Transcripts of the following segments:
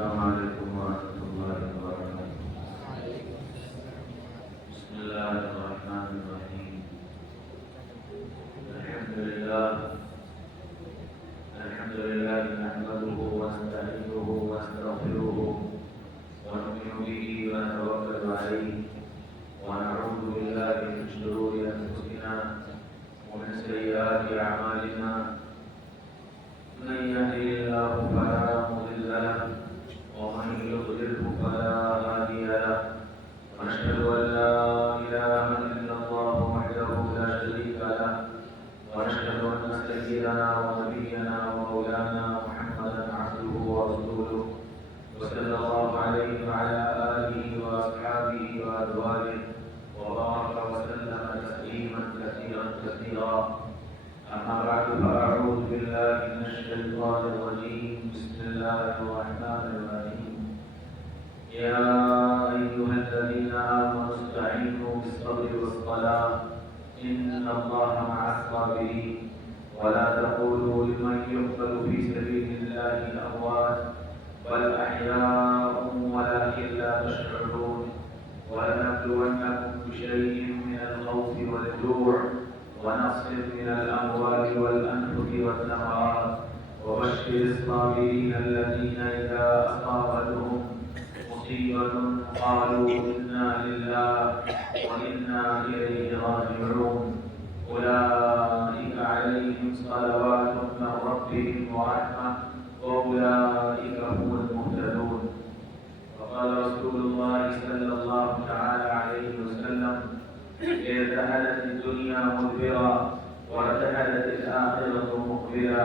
السلام علیکم ورحمۃ اللہ وبرکاتہ۔ بسم اللہ الرحمن الرحیم۔ الحمد للہ نحمده ونستعینه ونستغفره ونؤمن به ونتوکل علیہ ونعوذ باللہ من شرور انفسنا ومن سیئات اعمالنا، من يهده الله فلا مضل له ومن يضلله فلا هادي له، ونشهد أن لا إله إلا الله وحده لا شريك له، ونشهد أن سيدنا ونبينا ومولانا محمدا عبده ورسوله، وصلى الله عليه وعلى آله وأصحابه وأزواجه وبارك وسلم تسليما كثيرا كثيرا. أما بعد فأعوذ بالله من الشيطان الرجيم. بسم الله الرحمن الرحيم. يا أيها الذين آمنوا استعينوا بالصبر والصلاة إن الله مع الصابرين ولا تقولوا لمن يقتل في سبيل الله أموات بل أحياء ولكن لا تشعرون. ولنبلونكم بشيء من الخوف والجوع ونقص من الأموال والأنفس والثمرات وبشر الصابرين الذين إذا أصابتهم مصيبة قالوا إنا لله وإنا إليه راجعون. أولئك عليهم صلوات من ربهم ورحمة وأولئك هم المهتدون. وقال رسول الله صلى الله تعالى عليه وسلم: ارتحلت الدنيا مدبرا وارتحلت الآخرة مقبلا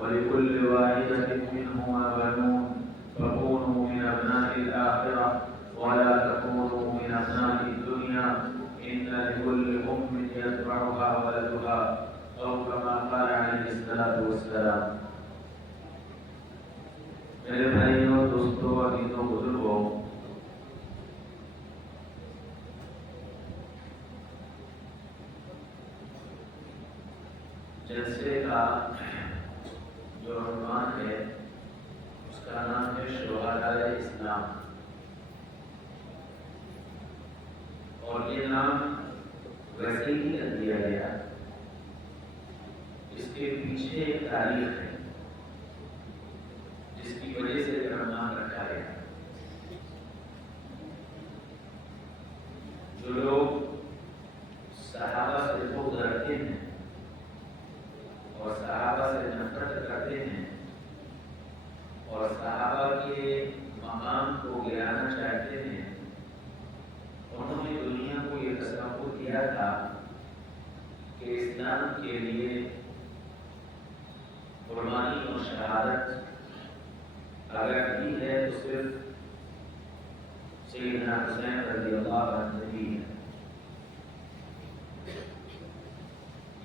ولكل واحدة منهما بنون فكونوا من أبناء الآخرة ولا تكونوا من أبناء الدنيا إن لكل أم يتبعها ولدها أو كما قال عليه الصلاة والسلام. میرے بھائیوں، دوستوں، عزیزوں، بزرگوں، جلسے کا جو عنوان ہے اس کا نام ہے شہدائے اسلام، اور یہ نام ویسے ہی رکھ دیا گیا، اس کے پیچھے ایک تاریخ ہے جس کی وجہ سے نام رکھا گیا. جو لوگ صحابہ سے بغض رکھتے ہیں اور صحابہ سے نفرت کرتے ہیں اور صحابہ کے مقام کو گرانا چاہتے ہیں، انہوں نے دنیا کو یہ تصور کیا تھا کہ اسلام کے لیے قربانی اور شہادت اگر دی ہے تو صرف سیدنا حسین رضی اللہ عنہ ہی ہے،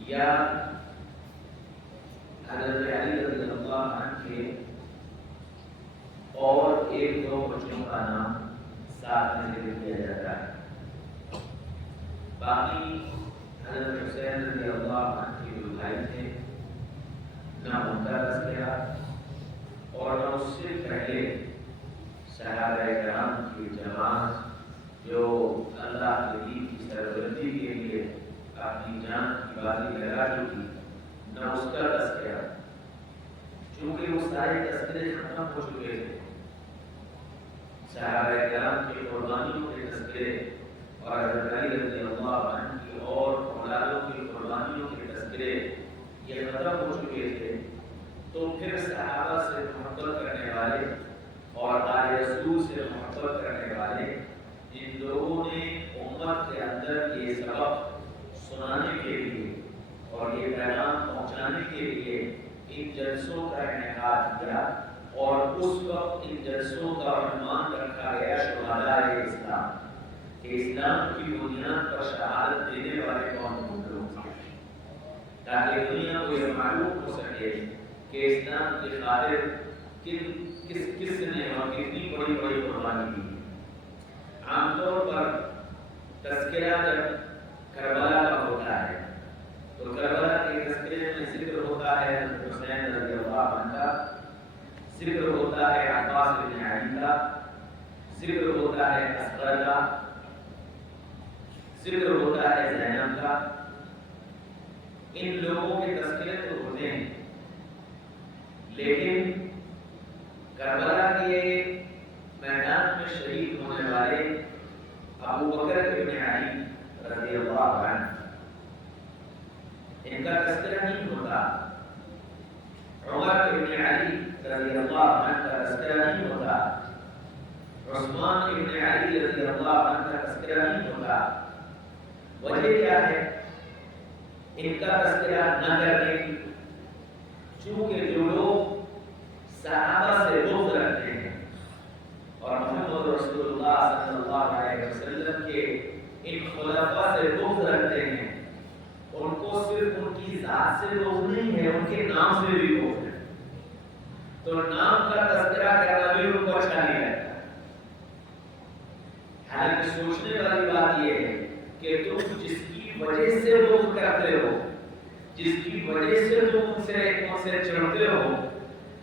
یا حضرت علی رضی اللہ عنہ کے اور ایک دو بچوں کا نام ساتھ میں ذکر کیا جاتا ہے. باقی حضرت حسین رضی اللہ عنہ کے جو بھائی تھے، نہ ان کا تذکرہ اور نہ اس سے پہلے صحابہ کرام کی جماعت جو اللہ کے دین کی سربلندی کے لیے اپنی جان کی بازی لگا چکی، نہ اس کا تذکرہ، چونکہ وہ سارے تذکرے ختم ہو چکے تھے. صحابہ کرام کی قربانیوں کے تذکرے اور حضرت علی رضی اللہ عنہ کی اور اولادوں کی قربانیوں کے تذکرے یہ ختم ہو چکے تھے. تو پھر صحابہ سے محبت کرنے والے اور آل رسول سے محبت کرنے والے ان لوگوں نے امت کے اندر یہ سبق سنانے کے لیے اور یہ پیغام پہنچانے کے لیے ان جلسوں کا انعقاد کیا، اور اس وقت ان جلسوں کا عنوان رکھا گیا شہدائے اسلام، کہ اسلام کی بنیاد پر شہادت دینے والے کون لوگ ہیں، تاکہ دنیا کو یہ معلوم ہو سکے کہ اسلام کی خاطر کس نے اور کتنی بڑی بڑی قربانی دی. عام طور پر تذکرہ جب کربلا کا ہوتا ہے تو کربلا کے تذکرے میں ذکر ہوتا ہے حسین رضی اللہ عنہ کا، ذکر ہوتا ہے عباس بن علی ذکر ہوتا ہے اصغر کا، ذکر ہوتا ہے زینب کا، ان لوگوں کے تذکرے تو ہوتے ہیں، لیکن کربلا کے میدان میں شہید ہونے والے ابو بکر ابن علی رضی اللہ عنہ، ان کا تذکرہ نہیں ہوتا، عمر ابن علی رضی اللہ عنہ کا تذکرہ نہیں ہوتا، عثمان ابن علی رضی اللہ عنہ کا تذکرہ نہیں ہوتا۔ وجہ کیا ہے ان کا تذکرہ نہ کرنے کی؟ چونکہ جو لوگ صحابہ سے بغض رکھتے ہیں اور محمد رسول اللہ صلی اللہ علیہ وسلم کے ان خلفاء سے بغض رکھتے ہیں، ان کو صرف ان کی ذات سے بغض نہیں ہے، ان کے نام سے بھی بغض ہے، تو نام کا تذکرہ کرنا بھی ان کو اچھا نہیں لگتا۔ حالانکہ سوچنے والی بات یہ ہے کہ تم جس کی وجہ سے بغض کرتے ہو، جس کی وجہ سے تم ان سے چڑھتے ہو،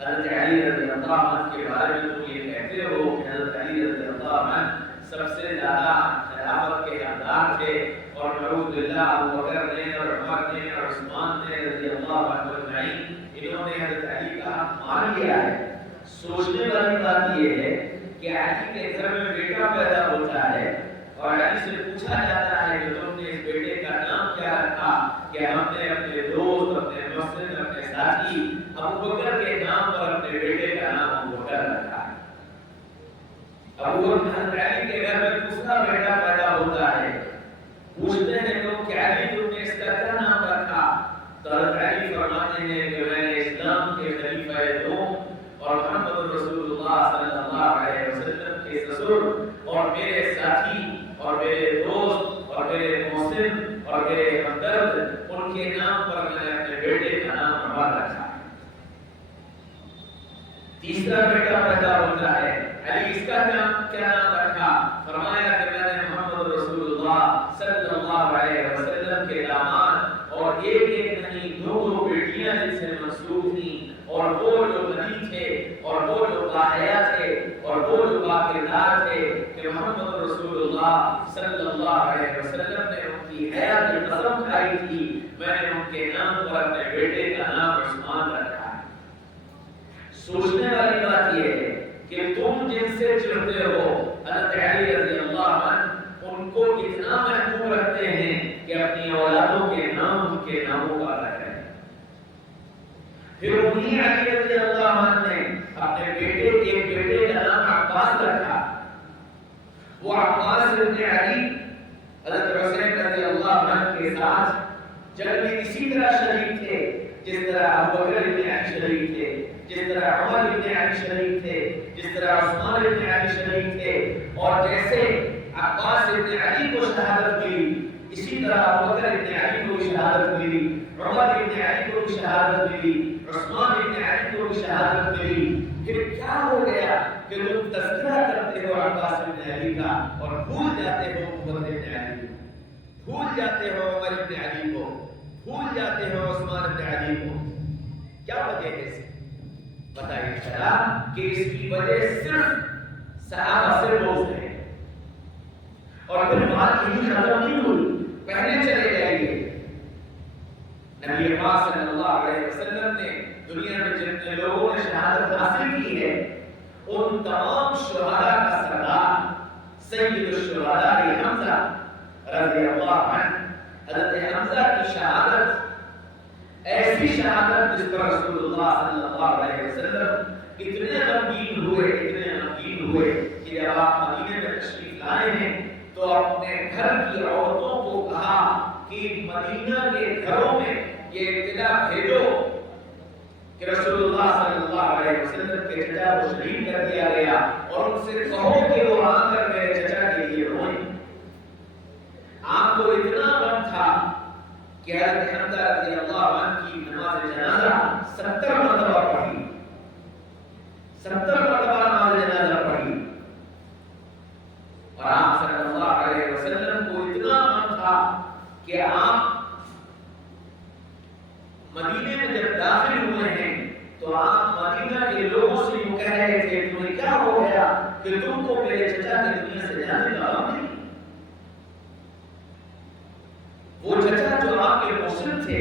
حضرت علی رضی اللہ عنہ کے بارے میں تم یہ کہتے ہو کہ حضرت علی رضی اللہ عنہ سب سے زیادہ خلافت کے حقدار تھے، اور نعوذ باللہ ابو بکر نے اور عمر نے اور عثمان نے رضی اللہ عنہ اجمعین انہوں نے حضرت علی کا حق مان لیا ہے۔ سوچنے والی بات یہ ہے کہ علی کے گھر میں بیٹا پیدا ہوتا ہے اور علی سے پوچھا جاتا ہے کہ تم نے اس بیٹے کا نام کیا رکھا؟ کہ ہم نے اپنے دوست، اپنے محسن، اپنے ساتھی ابو بکر کے نام پر اپنے بیٹے کا نام ابو بکر رکھا ہے۔ ابو بکر حضرت علی کے گھر میں دوسرا بیٹا پیدا ہوتا ہے، پوچھتے ہیں لوگ کہ علی تم نے اس کا کیا نام رکھا؟ تو حضرت علی فرماتے ہیں کہ میں نے اسلام کے خلیفہ دوم اور محمد رسول اللہ صلی اللہ علیہ وسلم کے سسر اور میرے ساتھی اور میرے دوست اور میرے محسن اور میرے ہمدرد، ان کے نام پر میں نے اپنے بیٹے کا نام عمر رکھا۔ تیسرا بیٹا پیدا ہوتا ہے، علی اس کا کیا نام رکھا؟ فرمایا کہ میں نے محمد رسول اللہ صلی اللہ علیہ وسلم کے داماد اور ایک نہیں دو بیٹیاں جن سے منسوب تھیں، اور وہ جو غنی تھے اور وہ جو باحیا تھے اور وہ جو باکردار تھے کہ محمد رسول اللہ صلی اللہ علیہ وسلم نے ان کی حیات کی قسم کھائی تھی، میں نے ان کے نام پر اپنے بیٹے کا نام عثمان رکھا ہے۔ سوچنے والی بات یہ ہے کہ تم جن سے چڑھتے ہو حضرت علی رضی اللہ عنہ ان کو اتنا محبوب رکھتے ہیں کہ اپنی اولادوں کے نام ان کے ناموں کا رکھیں۔ پھر انہی علی رضی اللہ عنہ نے اپنے ایک بیٹے کا نام عباس رکھا۔ وہ عباس ابن علی حضرت حسین رضی اللہ عنہ کے ساتھ جنگ میں اسی طرح شریک تھے جس طرح ابو بکر ابن علی شریک تھے، جس طرح عمر ابن علی شریک تھے، جس طرح عثمان ابن علی شریک تھے، اور جیسے عباس ابن علی کو شہادت ملی اسی طرح ابو بکر ابن علی کو بھی شہادت ملی، عمر ابن علی کو بھی شہادت ملی، عثمان ابن علی کو بھی شہادت ملی۔ پھر کیا ہو گیا کہ تم تذکرہ کرتے ہو عباس ابن علی کا اور بھول جاتے ہو ابو بکر ابن علی کو، بھول جاتے ہو عمر ابن علی کو، بھول جاتے ہو عثمان ابن علی کو؟ کیا وجہ ہے اس کی؟ بتائیے چلا کہ اس کی وجہ صرف صحابہ سے بغض ہے۔ اور پھر بات یہی ختم نہیں ہوئی، پہلے چلے جائیے، نبی پاک صلی اللہ علیہ وسلم نے دنیا میں جتنے لوگوں نے شہادت حاصل کی ہے ان تمام شہداء کا سردار سید الشہداء حمزہ رضی اللہ عنہ، حضرت حمزہ کی شہادت ایسی شہادت جس پر رسول اللہ صلی اللہ علیہ وسلم اتنے غمگین ہوئے کہ جب آپ مدینے میں تشریف لائے ہیں تو اپنے گھر کی عورتوں کو کہا کہ مدینہ کے گھروں میں یہ اطلاع بھیجو کہ رسول اللہ صلی اللہ علیہ وسلم کے چچا کو شہید کر دیا گیا، اور ان سے کہو کہ وہ آ کر میرے چچا کے لیے روئیں۔ آپ کو اتنا غم تھا کہ حضرت حمزہ رضی اللہ عنہ کی نماز جنازہ 70 مرتبہ پڑھی، 70 مرتبہ نماز جنازہ پڑھی، اور آپ صلی اللہ علیہ وسلم کو اتنا غم تھا کہ آپ مدینے میں جب داخل ہوئے ہیں تو آپ مدینہ کے لوگوں سے یوں کہہ رہے تھے تمہیں کیا ہو گیا گیا کہ تم کو میرے چچا کی دنیا سے جانے کا غم نہیں؟ وہ چچا جو آپ کے مسلم تھے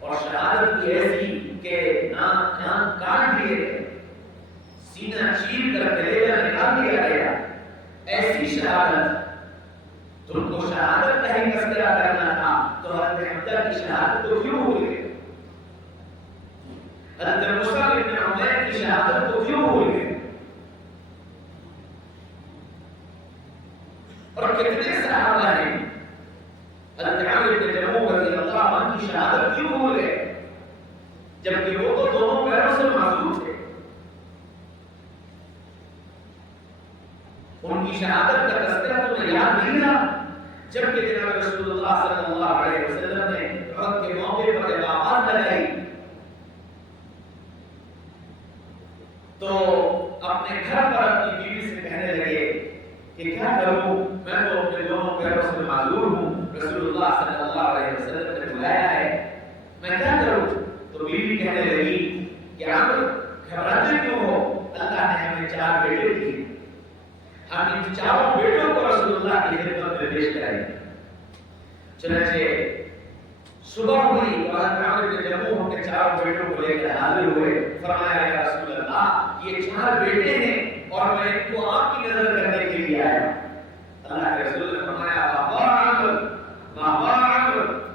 اور شہادت کی ایسی کہ ناک کاٹ دیے گئے، سینہ چیر کر کلیجہ نکال دیا گیا، ایسی شہادت تم کو شہادت کا ہی تذکرہ کرنا تھا تو حضرت حمزہ کی شہادت کو کیوں بھول گئے؟ حضرت مصعب بن عمیر کی شہادت کو کیوں بھول گئے؟ اور کتنے صحابہ ہیں حضرت عمرو بن جموح رضی اللہ عنہ کی شہادت کیوں بھول گئے جبکہ وہ تو دونوں پیروں سے معذور تھے؟ ان کی شہادت کا تذکرہ تمہیں یاد نہیں رہا جبکہ جناب رسول اللہ صلی اللہ علیہ وسلم نے احد کے موقع پر جب آواز لگائی تو اپنے گھر پر اپنی بیوی سے کہنے لگے کہ کیا کروں، میں تو اپنے دونوں پیروں سے معذور ہوں، رسول اللہ صلی اللہ علیہ وسلم نے بلایا ہے، میں کیا کروں؟ تو بیوی کہنے لگی کہ عمرو گھبراتے کیوں ہو، اللہ نے ہمیں 4 بیٹے دیے، ہم ان 4 بیٹوں کو رسول اللہ کی خدمت میں پیش کریں۔ چنانچہ صبح ہوئی اور حضرت عمرو بن جموح اپنے 4 بیٹوں کو لے کر حاضر ہوئے، فرمایا یا رسول اللہ یہ 4 بیٹے ہیں اور میں ان کو آپ کی نظر کرنے کے لیے آیا۔ اللہ کے رسول نے فرمایا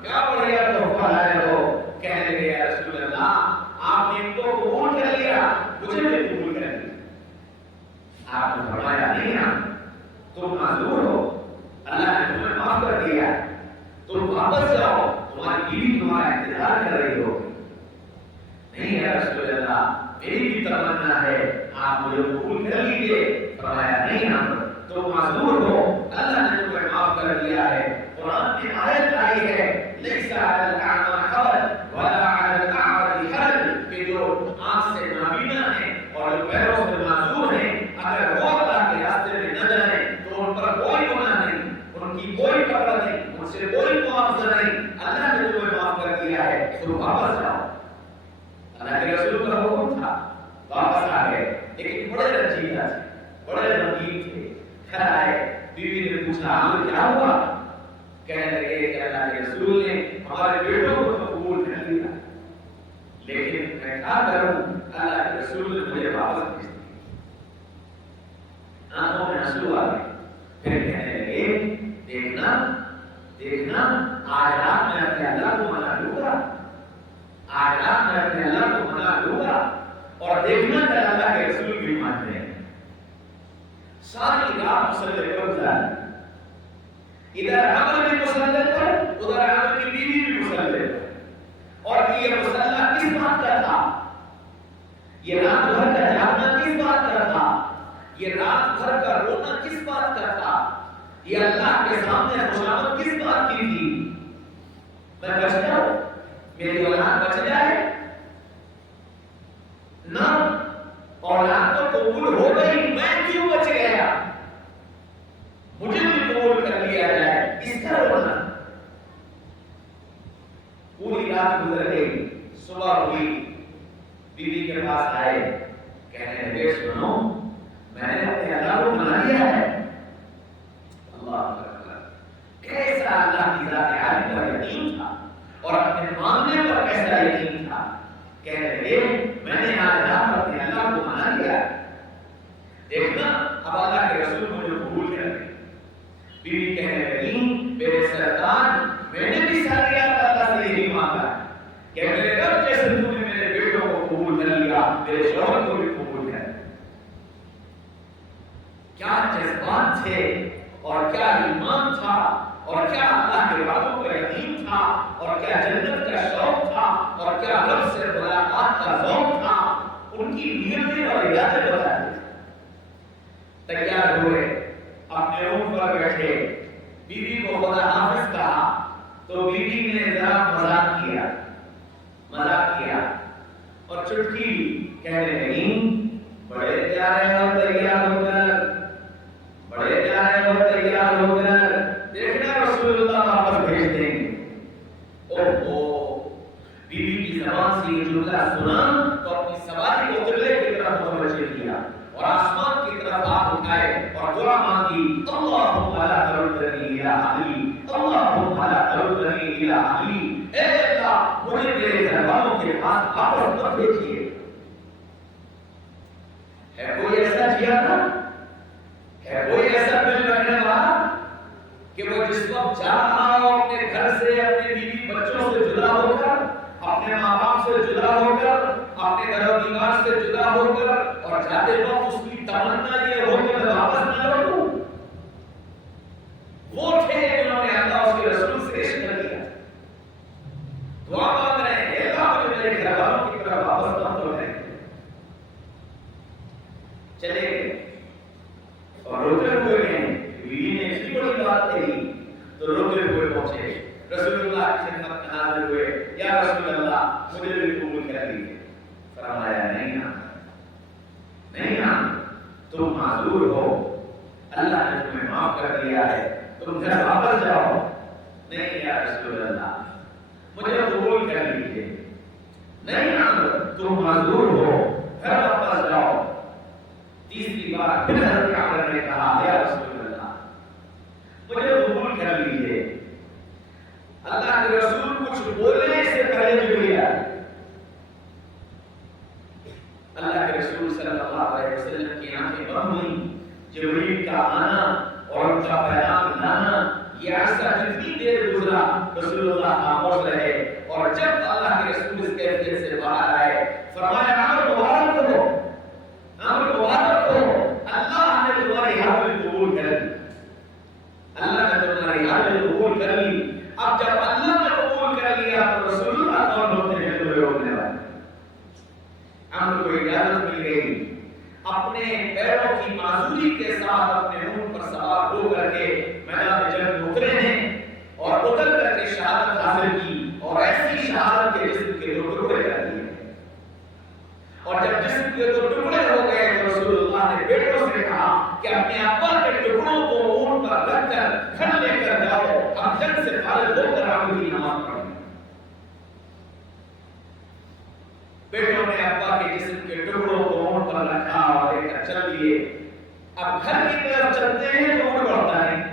کیا بڑھیا تحفہ لائے ہو، کہنے لگے یا رسول اللہ آپ نے ان کو قبول کر لیا، مجھے بھی قبول کر لیا۔ آپ نے فرمایا نہیں تم معذور ہو، اللہ نے تمہیں معاف کر دیا، تم واپس جاؤ، تمہاری بیوی تمہارا انتظار کر رہی ہو۔ نہیں یا رسول اللہ میری بھی تمنا ہے آپ مجھے قبول کر لیجیے۔ فرمایا نہیں تم معذور ہو، اللہ نے تمہیں معاف کر دیا ہے۔ قرآن میں آیت آئی ہے لیس علی الاعمى حرج ولا علی الاعرج حرج، کہ جو آنکھ سے نابینا ہیں اور جو پیروں سے معذور ہیں اگر وہ اللہ کے راستے میں نہ جائیں تو ان پر کوئی گناہ نہیں، ان کی کوئی پکڑ نہیں، ان سے کوئی معاوضہ نہیں، اللہ نے تمہیں معاف کر دیا ہے، تم واپس جاؤ۔ اللہ کے رسول کا حکم تھا، واپس آ گئے، لیکن بڑے رنجیدہ تھے، بڑے غمگین تھے۔ گھر آئے، بیوی نے پوچھا عمرو کیا ہوا؟ کہنے لگے کہ اللہ کے رسول نے ہمارے بیٹوں کو تو قبول کر لیا لیکن میں کیا کروں، اللہ کے رسول نے مجھے واپس بھیج دیا۔ آنکھوں میں آنسو آ گئے، پھر کہنے لگے دیکھنا دیکھنا آج رات میں اپنے اللہ کو منا لوں گا، آج رات میں اپنے اللہ کو منا لوں گا، اور دیکھنا کہ اللہ کے رسول بھی مانتے ہیں۔ ساری رات مصلی پر گزاری، ادھر عمرو بھی مصلی پر، ادھر عمرو کی بیوی بھی مصلی پر، اور یہ مصلی کس بات کا تھا؟ یہ رات بھر کا جاگنا کس بات کا تھا؟ یہ رات بھر کا رونا کس بات کا تھا؟ یہ اللہ کے سامنے خوشامد کس بات کی تھی؟ میں بچ جاؤں، میری اولاد بچ جائے؟ نہ، اولاد تو قبول ہو گئی، میں کیوں بچ گیا؟ مجھے بھی قبول کر لیا جائے، اس کا رونا۔ پوری رات گزر گئی، صبح ہوئی، بیوی کے پاس آئے، کہنے لگے سنو میں نے اپنے اللہ کو منا لیا ہے۔ اللہ اکبر، کیسا اللہ کی ذات عالی پر یقین تھا اور اپنے ماننے پر کیسا یقین تھا۔ کہنے لگے میں نے آج رات اپنے اللہ کو منا لیا، دیکھنا اب اللہ کے رسول مجھے قبول کر لیں۔ بیوی کہنے لگی میرے سرکار میں نے بھی ساری رات اللہ سے یہی مانگا کہ میرے رب جیسے تو نے میرے بیٹوں کو قبول کر لیا میرے شوہر کو بھی قبول کر۔ کیا جذبات تھے اور کیا ایمان تھا اور کیا اللہ کے وعدوں پر یقین تھا اور کیا جنت کا شوق تھا اور کیا رب سے ملاقات کا ذوق تھا، ان کی نیتیں اور ارادے بتاتے تھے۔ تیار ہوئے، اپنے اونٹ پر بیٹھے، بیوی کو خدا حافظ کہا تو بیوی نے ذرا مذاق کیا اور چٹکی کہنے لگی بڑے پیارے ہو تیار ہو کر، بڑے پیارے ہو تیار ہو کر، دیکھنا رسول اللہ واپس بھیج دیں گے۔ اوہو، بیوی کی زبان سے یہ جملہ سنا تو اپنی سواری کو قبلے کی طرف متوجہ کیا اور آسمان کی طرف ہے کوئی ایسا جیا تھا؟ ہے کوئی ایسا دل رکھنے والا کہ وہ جس وقت جا رہا ہو اپنے گھر سے، اپنے بیوی بچوں سے جدا ہو کر، اپنے ماں باپ سے جدا ہو کر، اپنے گھر و دیوار سے جدا ہو کر، اور جاتے وقت اس کی تمنا یہ ہو کہ میں واپس نہ لوٹوں؟ وہ تھے جنہوں نے اللہ اس کے رسول سے عشق کر لیا، دعا مانگ رہے ہیں اللہ مجھے میرے گھر والوں کی طرف واپس نہ لوٹائیں۔ چلے گئے اور روتے ہوئے گئے، بیوی نے اتنی بڑی بات کہی تو روتے ہوئے پہنچے رسول اللہ کی خدمت میں حاضر ہوئے، یا رسول اللہ مجھے بھی قبول کر لیجیے۔ فرمایا نہیں تم معذور ہو، اللہ نے تمہیں معاف کر دیا ہے، تم گھر واپس جاؤ۔ نہیں یا رسول اللہ مجھے قبول کر لیجیے۔ نہیں تم معذور ہو، گھر واپس جاؤ۔ تیسری بار پھر حضرت عمر نے کہا یا رسول اللہ مجھے قبول کر لیجیے۔ اللہ کے رسول کچھ بولنے سے پہلے جبریل آئے۔ اللہ کے رسول صلی اللہ علیہ وسلم کی آنکھیں بند ہوئیں، جبریل کا آنا اور ان کا پیغام لانا، یہ عرصہ جتنی دیر گزرا رسول اللہ خاموش رہے، اور جب اللہ کے رسول اس کیفیت سے باہر آئے فرمایا عمر مبارک ہو، عمر مبارک ہو، اللہ نے تمہاری حاضری قبول کر لی، اللہ نے تمہاری حاضری قبول کر لی۔ اب جب اللہ نے قبول کر لیا تو رسول اللہ کون ہوتے ہیں جو روکنے والے؟ عمر کو اجازت مل گئی اپنے پیروں کی معذوری کے ساتھ اپنے اونٹ پر سوار ہو کر کے میدان جنگ اترے ہیں، اور اتر کر کے شہادت حاصل کی، اور ایسی شہادت کے جسم کے دو ٹکڑے کر دیے۔ اور جب جسم کے دو ٹکڑے ہو گئے تو رسول اللہ نے بیٹوں سے کہا کہ اپنے ابا کے ٹکڑوں کو اونٹ پر رکھ کر گھر لے کر جاؤ، ہم جنگ سے فارغ ہو کر عمر کی نماز پڑھیں۔ بیٹوں نے ابا کے جسم کے ٹکڑوں کو اونٹ پر رکھا اور لے کر چل دیے۔ اب گھر کی طرف چلتے ہیں تو اونٹ بڑھتا ہے،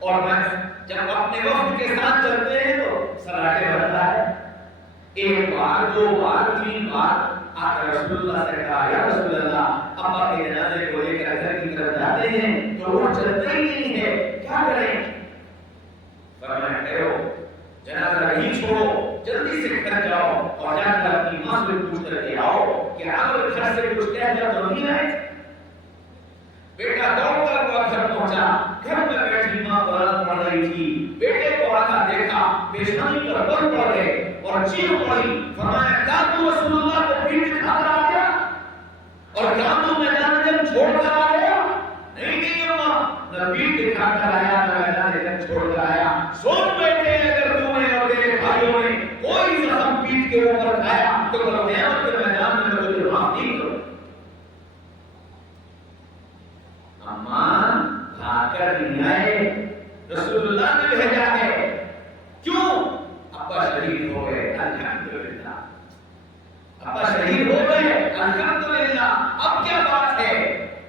اور جب اپنے وقت کے ساتھ چلتے ہیں تو سراٹے بڑھتا ہے۔ ایک بار، دو بار، تین بار آ کر رسول اللہ سے کہا یا رسول اللہ ابا کے جنازے کو لے کر گھر کی طرف جاتے ہیں تو وہ چلتے ہی نہیں ہے، کیا کریں؟ فرمایا کہو جنازہ نہیں چھوڑو، جلدی سے گھر جاؤ اور جا کر اپنی ماں سے پوچھ کر کے آؤ کہ عمر گھر سے کچھ کہہ جا تو نہیں آئے۔ بیٹا دوڑ کر وہ گھر پہنچا، گھر میں بیٹھی ماں قرآن پڑھ رہی تھی، بیٹے کو آتا دیکھا پیشانی پر بر پڑ گئے اور چیخ پڑی۔ فرمایا کیا تو رسول اللہ کو پیٹ دکھا کر آ گیا اور کیا تو میدان جنگ چھوڑ کر آ گیا؟ نہیں اماں، نہ پیٹ دکھا کر آیا نہ میدان جنگ چھوڑ کر آیا۔ سن بیٹے اگر تو نے اور تیرے بھائیوں نے کوئی زخم پیٹ کے اوپر کھایا تو کل قیامت کے میدان میں میں تجھے معاف نہیں کروں۔ امان بھاگ کر نہیں آئے، رسول اللہ نے بھیجا ہے۔ کیوں؟ ابا شہید ہو گئے، الحمدللہ، ابا شہید ہو گئے الحمدللہ۔ اب کیا بات ہے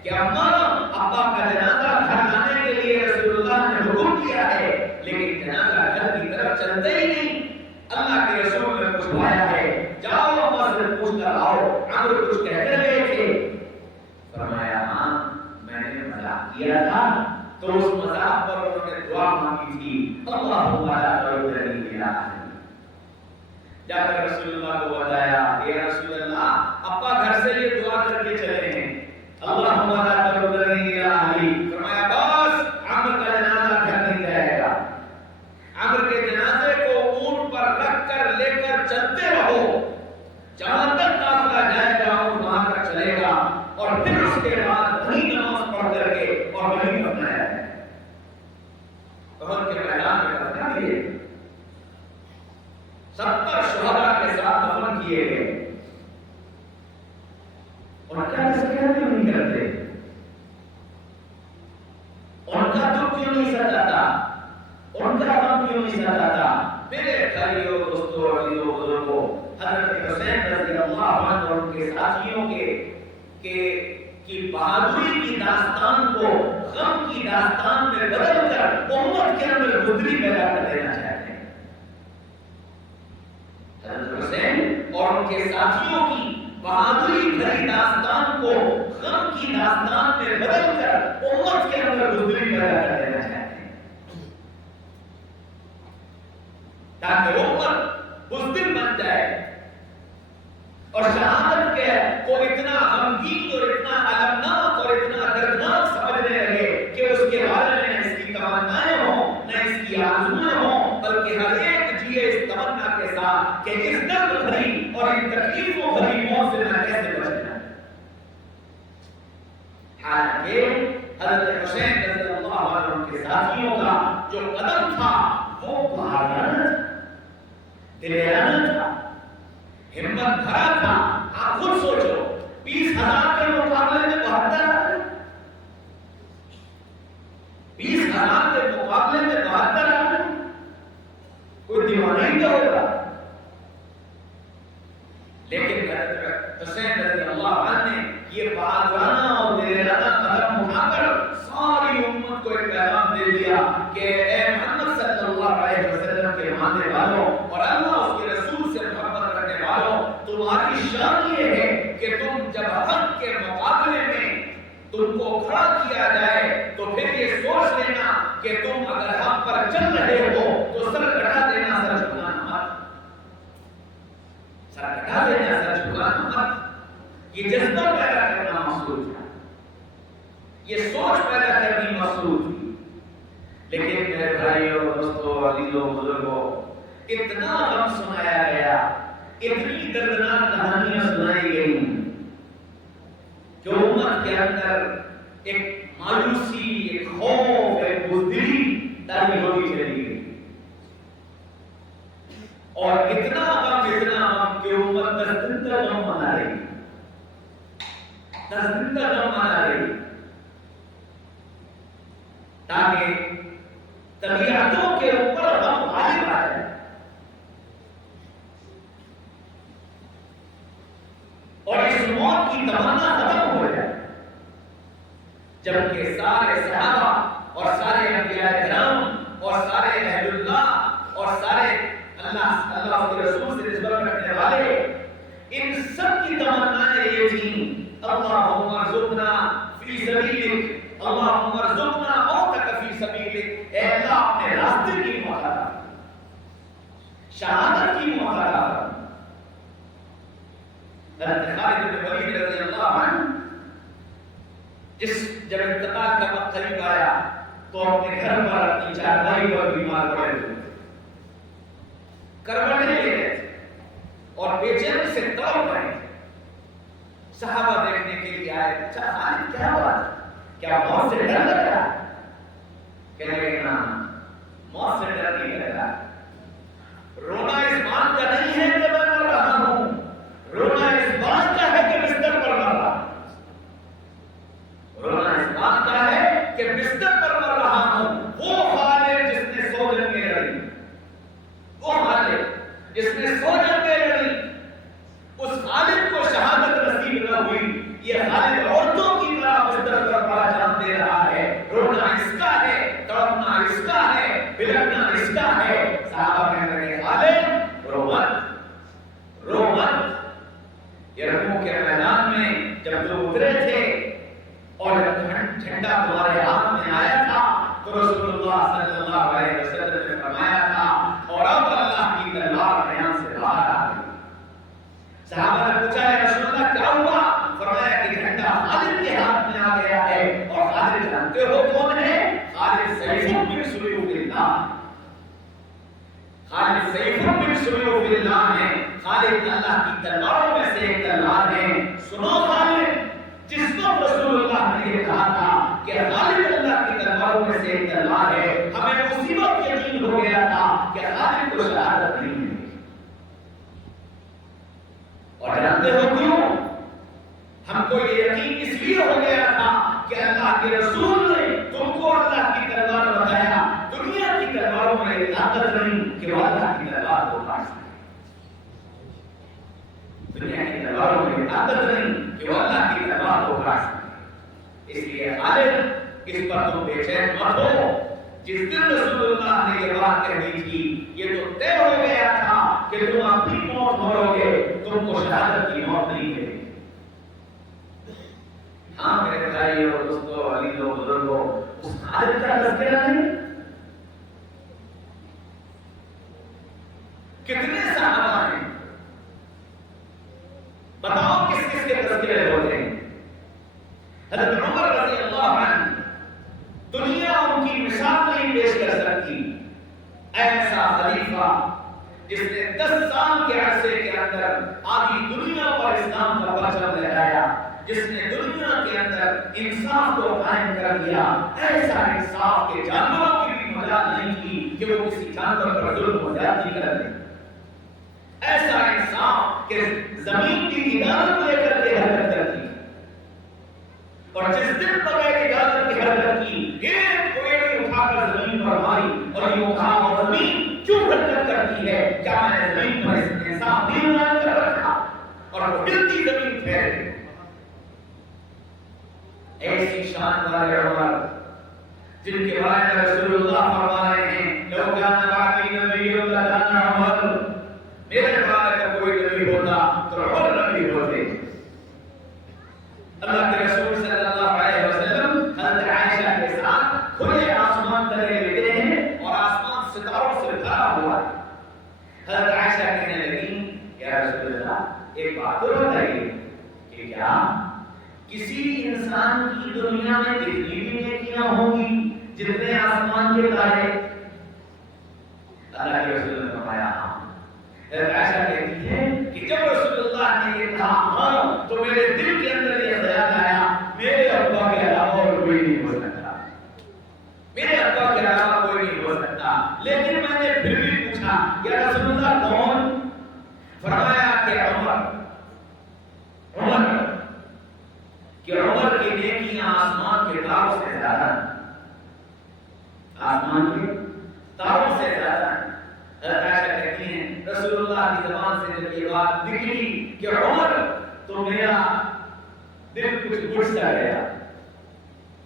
کہ اماں ابا کا جنازہ گھر لانے کے لیے رسول اللہ نے حکم دیا ہے، لیکن جنازہ گھر کی طرف چلتے ہی نہیں۔ اللہ کے رسول نے پوچھوایا ہے جاؤ ابا سے پوچھ کر آؤ عمر کچھ کہتے رہے تھے۔ فرمایا ہاں میں نے مذاق کیا تھا، تو اس مذاق پر انہوں نے دعا مانگی تھی اللہم لا تردنی الی اہلی۔ جا کر رسول اللہ کو بتایا یا رسول اللہ ابا گھر سے یہ دعا کر کے چلے ہیں اللہم لا تردنی الی اہلی۔ فرمایا بس عمر کا جنازہ گھر نہیں جائے گا، عمر کے جنازے کو اونٹ پر رکھ کر لے کر چلتے رہو، جہاں تک قافلہ جائے گا اونٹ وہاں تک چلے گا، اور پھر اس کے بعد وہیں نماز پڑھ کر کے اور وہیں اپنایا ہے۔ احد کے میدان میں دفنا دیے، 70 شہداء کے ساتھ دفن کیے گئے، اور کیا تذکرہ کیوں نہیں کرتے؟ ان کا دکھ کیوں نہیں ستاتا؟ ان کا غم کیوں نہیں ستاتا؟ میرے بھائیوں دوستوں عزیزوں بزرگوں، حضرت حسین رضی اللہ عنہ اور ان کے ساتھیوں کی بہادری کی داستان کو غم کی داستان میں بدل کر امت کے اندر گزری پیدا کر دینا چاہتے ہیں۔ حضرت حسین اور ان کے ساتھیوں کی بہادری بھری داستان کو غم کی داستان میں بدل کر امت کے اندر بزدلی پیدا کر دینا چاہتے ہیں تاکہ امت بزدل بن جائے اور شہادت کے کو اتنا غمگین اور اتنا المناک اور اتنا دردناک سمجھنے لگے کہ اس کے بارے میں نہ اس کی تمنائیں ہوں نہ اس کی آرزویں ہوں، بلکہ ہر ایک جیے اس تمنا کے ساتھ کہ اس درد بھری اور ان تکلیفوں بھری موت سے میں کیسے بچنا۔ حالانکہ حضرت حسین رضی اللہ عنہ کے ساتھیوں کا جو قدم تھا وہ بہادرانہ تھا، دلیرانہ تھا، ہمت بھرا تھا۔ آپ خود سوچو 20,000 کے مقابلے میں 72 آدمی، 20,000 کے مقابلے میں 72 آدمی، کوئی دیوانہ ہی تو ہوگا۔ لیکن حسین رضی اللہ عنہ نے یہ بہادرانہ اور دلیرانہ قدم اٹھا کر ساری امت کو ایک پیغام دے دیا کہ اے محمد صلی اللہ علیہ وسلم کے ماننے والوں اور اللہ اس کے رسول سے محبت رکھنے والوں، تمہاری شان یہ ہے کہ تم جب حق کے مقابلے میں تم کو کھڑا کیا جائے تو پھر یہ سوچ لینا کہ تم اگر حق پر چل رہے ہو تو سر کٹا دینا، سر جھکانا مت، سر کٹا دینا، سر جھکانا مت۔ یہ جذبہ پیدا کرنا مقصود تھا، یہ سوچ پیدا کرنی مقصود تھی۔ لیکن میرے بھائیوں، دوستوں، عزیزوں، بزرگوں، اتنا غم سنایا گیا، اتنی دردناک کہانیاں سنائی گئی کہ امت کے اندر ایک مایوسی، ایک خوف، ایک بزدلی تاری ہوتی چلی گئی، اور اتنا غم کہ امت 10 دن تک غم منا رہی، 10 دن تک غم منا رہی، تاکہ طبیعتوں کے اوپر غم غالب آ جائے اور اس موت کی تمنا ختم ہو جائے۔ جبکہ سارے صحابہ اور سارے انبیاء کرام اور سارے اہل اللہ اور سارے اللہ کے رسول سے نسبت رکھنے والے، ان سب کی تمنائیں یہ تھیں، اللہم ارزقنا فی سبیلک، اللہم ارزقنا موتک فی سبیلک، اے اللہ اپنے راستے کی موت عطا، شہادت کی موت عطا۔ حضرت خالد بن ولید رضی اللہ عنہ جب انتقال کا وقت قریب آیا تو اپنے گھر پر اپنی چارپائی پر بیمار پڑے ہوئے تھے، کروٹیں لے رہے تھے اور بے چینی سے تڑپ رہے تھے۔ صحابہ دیکھنے کے لیے آئے، اچھا خالد کیا بات، کیا موت سے ڈر لگ رہا؟ کہنے لگے نا، موت سے ڈر نہیں لگ رہا، رونا اس بات کا نہیں ہے کہ میں مر رہا ہوں، رونا اس بات کا ہے کہ بستر پر مر رہا ہوں، رونا اس بات کا ہے کہ بستر پر مر رہا ہوں۔ وہ خالد جس نے 100 جنگیں لڑی، وہ خالد جس نے 100 جنگیں لڑی، اس خالد کو شہادت نصیب نہ ہوئی، یہ خالد عورتوں کی طرح بستر پر پڑا جان دے رہا ہے۔ رونا اس کا ہے، تڑپنا اس کا ہے، بلکنا اس کا ہے۔ صحابہ کہنے لگے خالد رو مت، رو مت۔ یرموک کے میدان میں جب جو اترے تھے اور جھنڈا تمہارے ہاتھ میں آیا تھا تو رسول اللہ صلی اللہ علیہ وسلم نے فرمایا تھا اور اب اللہ کی تلوار میدان سے باہر آ گئی۔ صحابہ نے پوچھا ہے رسول اللہ کیا ہوا؟ فرمایا کہ جھنڈا خالد کے ہاتھ میں آ گیا ہے، اور خالد جانتے ہو کون ہے؟ خالد سیف بن سلیوک اللہ، خالد سیف بن سلیوک اللہ ہے، خالد اللہ کی تلواروں میں سے ایک تلوار ہے۔ سنو خالد، جس کو رسول اللہ نے یہ کہا تھا کہ خالد اللہ کی تلواروں میں سے ایک تلوار ہے، ہمیں اسی وقت یقین ہو گیا تھا کہ خالد کو شہادت نہیں ملی۔ اور جانتے ہو کیوں؟ ہم کو یہ یقین اس لیے ہو گیا تھا کہ اللہ کے رسول نے تم کو اللہ کی تلوار بتایا۔ دنیا کی تلواروں میں یہ طاقت نہیں کہ وہ اللہ کی تلوار کو کاٹ سکے، دنیا کی تلواروں میں طاقت نہیں کہ وہ اللہ کی تلوار کو کاٹ سکے۔ اس لیے خالد اس پر تم بے چین مت ہو۔ جس دن رسول اللہ نے یہ بات کہی تھی یہ تو طے ہو گیا تھا کہ تم اپنی موت مرو گے، تم کو شہادت کی موت نہیں ملے گی۔ بھائیوں دوستوں عزیزوں بزرگوں اس خالق کا تذکرہ نہیں؟ کتنے صحابہ ہیں بتاؤ کس کس کے تذکرے ہوتے ہیں؟ حضرت عمر رضی اللہ عنہ دنیا ان کی مثال نہیں پیش کر سکتی، ایسا خلیفہ جس نے 10 سال کے عرصے کے اندر آدھی دنیا پر اسلام کا پرچم لہرایا، جس نے دنیا کے اندر انصاف کو قائم کر دیا، ایسا انصاف کے جانوروں کی بھی مجال نہیں کی کہ وہ کسی جانور پر ظلم و زیادتی کر دیں، ایسا انصاف کہ زمین کی اجازت لے کر کے حرکت کرتی، اور جس دن بغیر اجازت کی حرکت کی ایک کوئلے اٹھا کر زمین پر ماری اور یہ کہا زمین کیوں حرکت کرتی ہے؟ کیا میں نے زمین پر اس انصاف نہیں مان کر رکھا؟ اور وہ ہلتی زمین پھیل گئی۔ ایسی شان والے عمر جن کے بارے میں رسول اللہ فرما رہے ہیں لو کان باقی نبی لکان عمر، میرے بعد اگر کوئی نبی ہوتا تو عمر نبی ہوتے۔ اللہ کے رسول صلی اللہ علیہ وسلم حضرت عائشہ کے ساتھ کھلے آسمان تلے لیٹے ہیں اور آسمان ستاروں سے بھرا ہوا ہے۔ حضرت عائشہ کہنے لگی یا رسول اللہ ایک بات تو بتائیے کہ کیا کسی انسان کی دنیا میں اتنی بھی نیکیاں ہوں گی جتنے آسمان کے تارے؟ اللہ کے رسول نے فرمایا ہاں۔ حضرت عائشہ کہتی ہے کہ جب رسول اللہ نے یہ کہا ہاں تو میرے دل کے اندر یہ خیال آیا میرے ابا کے علاوہ اور کوئی نہیں ہو سکتا، میرے ابا کے علاوہ کوئی نہیں ہو سکتا۔ لیکن میں نے پھر بھی پوچھا یا رسول اللہ کون؟ فرمایا کہ عمر کہ عمر کی نیکیاں آسمان کے تاروں سے زیادہ ہیں، آسمان کے تاروں سے زیادہ ہیں۔ حضرت عائشہ کہتی ہیں رسول اللہ کی زبان سے جب یہ بات نکلی کہ عمر، تو میرا دل کچھ گھٹ سا گیا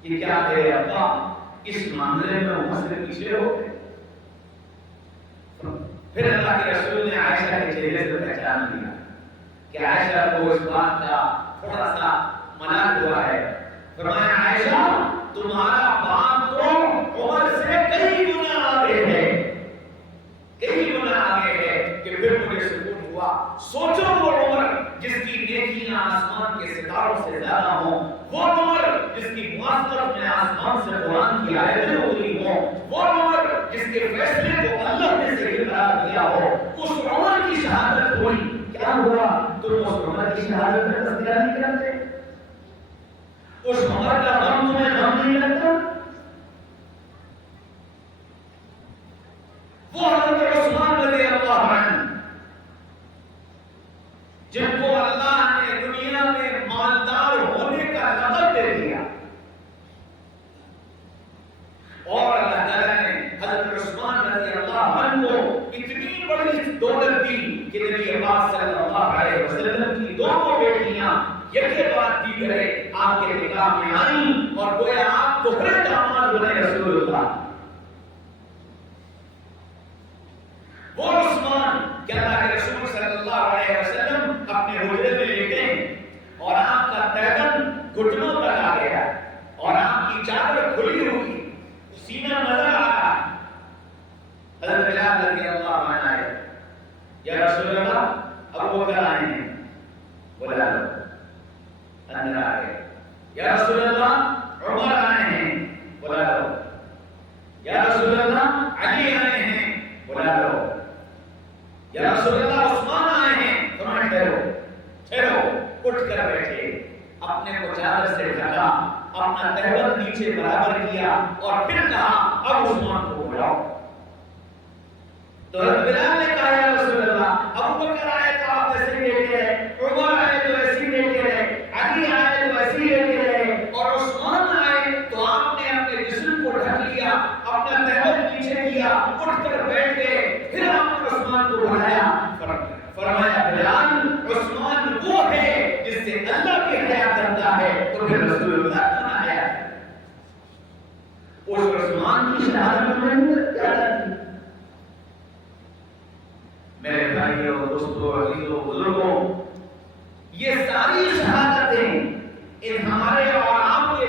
کہ کیا تیرے ابا اس معاملے میں عمر سے پیچھے ہو گئے؟ پھر اللہ کے رسول نے عائشہ کے چہرے سے پہچان لیا کہ عائشہ کو اس بات کا تھوڑا سا ملال ہوا ہے۔ فرمایا عائشہ تمہارا باپ تو عمر سے کئی گنا آگے ہے، کئی گنا آگے ہے۔ کہ پھر مجھے سکون ہوا، سوچو وہ عمر جس کی نیکیاں آسمان کے ستاروں سے زیادہ ہوں، وہ عمر جس کی موافقت میں آسمان سے قرآن کی آیتیں اتری ہوں، وہ عمر جس کے فیصلے کو اللہ نے صحیح قرار دیا ہو، اس عمر کی شہادت ہوئی۔ کیا ہوا؟ تم اس عمر کی شہادت کا تذکرہ نہیں کرتے؟ اس عمر کا غم تمہیں غم نہیں لگتا؟ وہ حضرت عثمان رضی اللہ عنہ جن کو اللہ نے دنیا میں مالدار ہونے کا لقب دے دیا، اور اللہ تعالیٰ نے حضرت عثمان رضی اللہ عنہ کو اتنی بڑی دولت دی کہ نبی پاک صلی اللہ علیہ وسلم کی دونوں بیٹیاں یکے بعد دیگرے آپ کے نکاح میں آئیں اور گویا آپ دوہرے داماد بنے رسول اللہ۔ وہ عثمان کہ اللہ کے رسول صلی اللہ علیہ وسلم اپنے حجرے میں لیٹے اور آپ کا تیغن گھٹنوں تک آ گیا اور آپ کی چادر کھلی ہوئی، سینہ نظر آ رہا۔ حضرت بلال رضی اللہ عنہ آئے، یا رسول اللہ ابو بکر آئے ہیں، بلا لو۔ اندر آ گئے، یا رسول اللہ عمر آئے ہیں، بلا لو۔ یا رسول اللہ علی آئے ہیں، بلا لو۔ یا رسول اللہ عثمان آئے ہیں، فرمایا ٹھہرو، اٹھ کر بیٹھے، اپنے کو چادر سے ڈھکا، اپنا تہبند نیچے برابر کیا اور پھر کہا اب عثمان کو بلاؤ۔ تو حضرت بلال نے کہا یا رسول اللہ ابو بکر آئے تو آپ ایسے ہی لیٹے رہے، عمر آئے تو ایسے ہی لیٹے رہے، علی آئے تو ایسے ہی لیٹے رہے، اور عثمان آئے تو آپ نے اپنے جسم کو ڈھک لیا، اپنا تہبند نیچے کیا، اٹھ کر بیٹھ گئے، پھر آپ نے عثمان کو بلایا۔ فرمایا بلال عثمان وہ ہے جس سے اللہ بھی حیا کرتا ہے، تو پھر رسول اللہ کون آیا؟ اس عثمان کی شہادت میں کیا تھی؟ میرے بھائیوں دوستوں عزیزوں بزرگوں، یہ ساری شہادتیں ان ہمارے اور آپ کے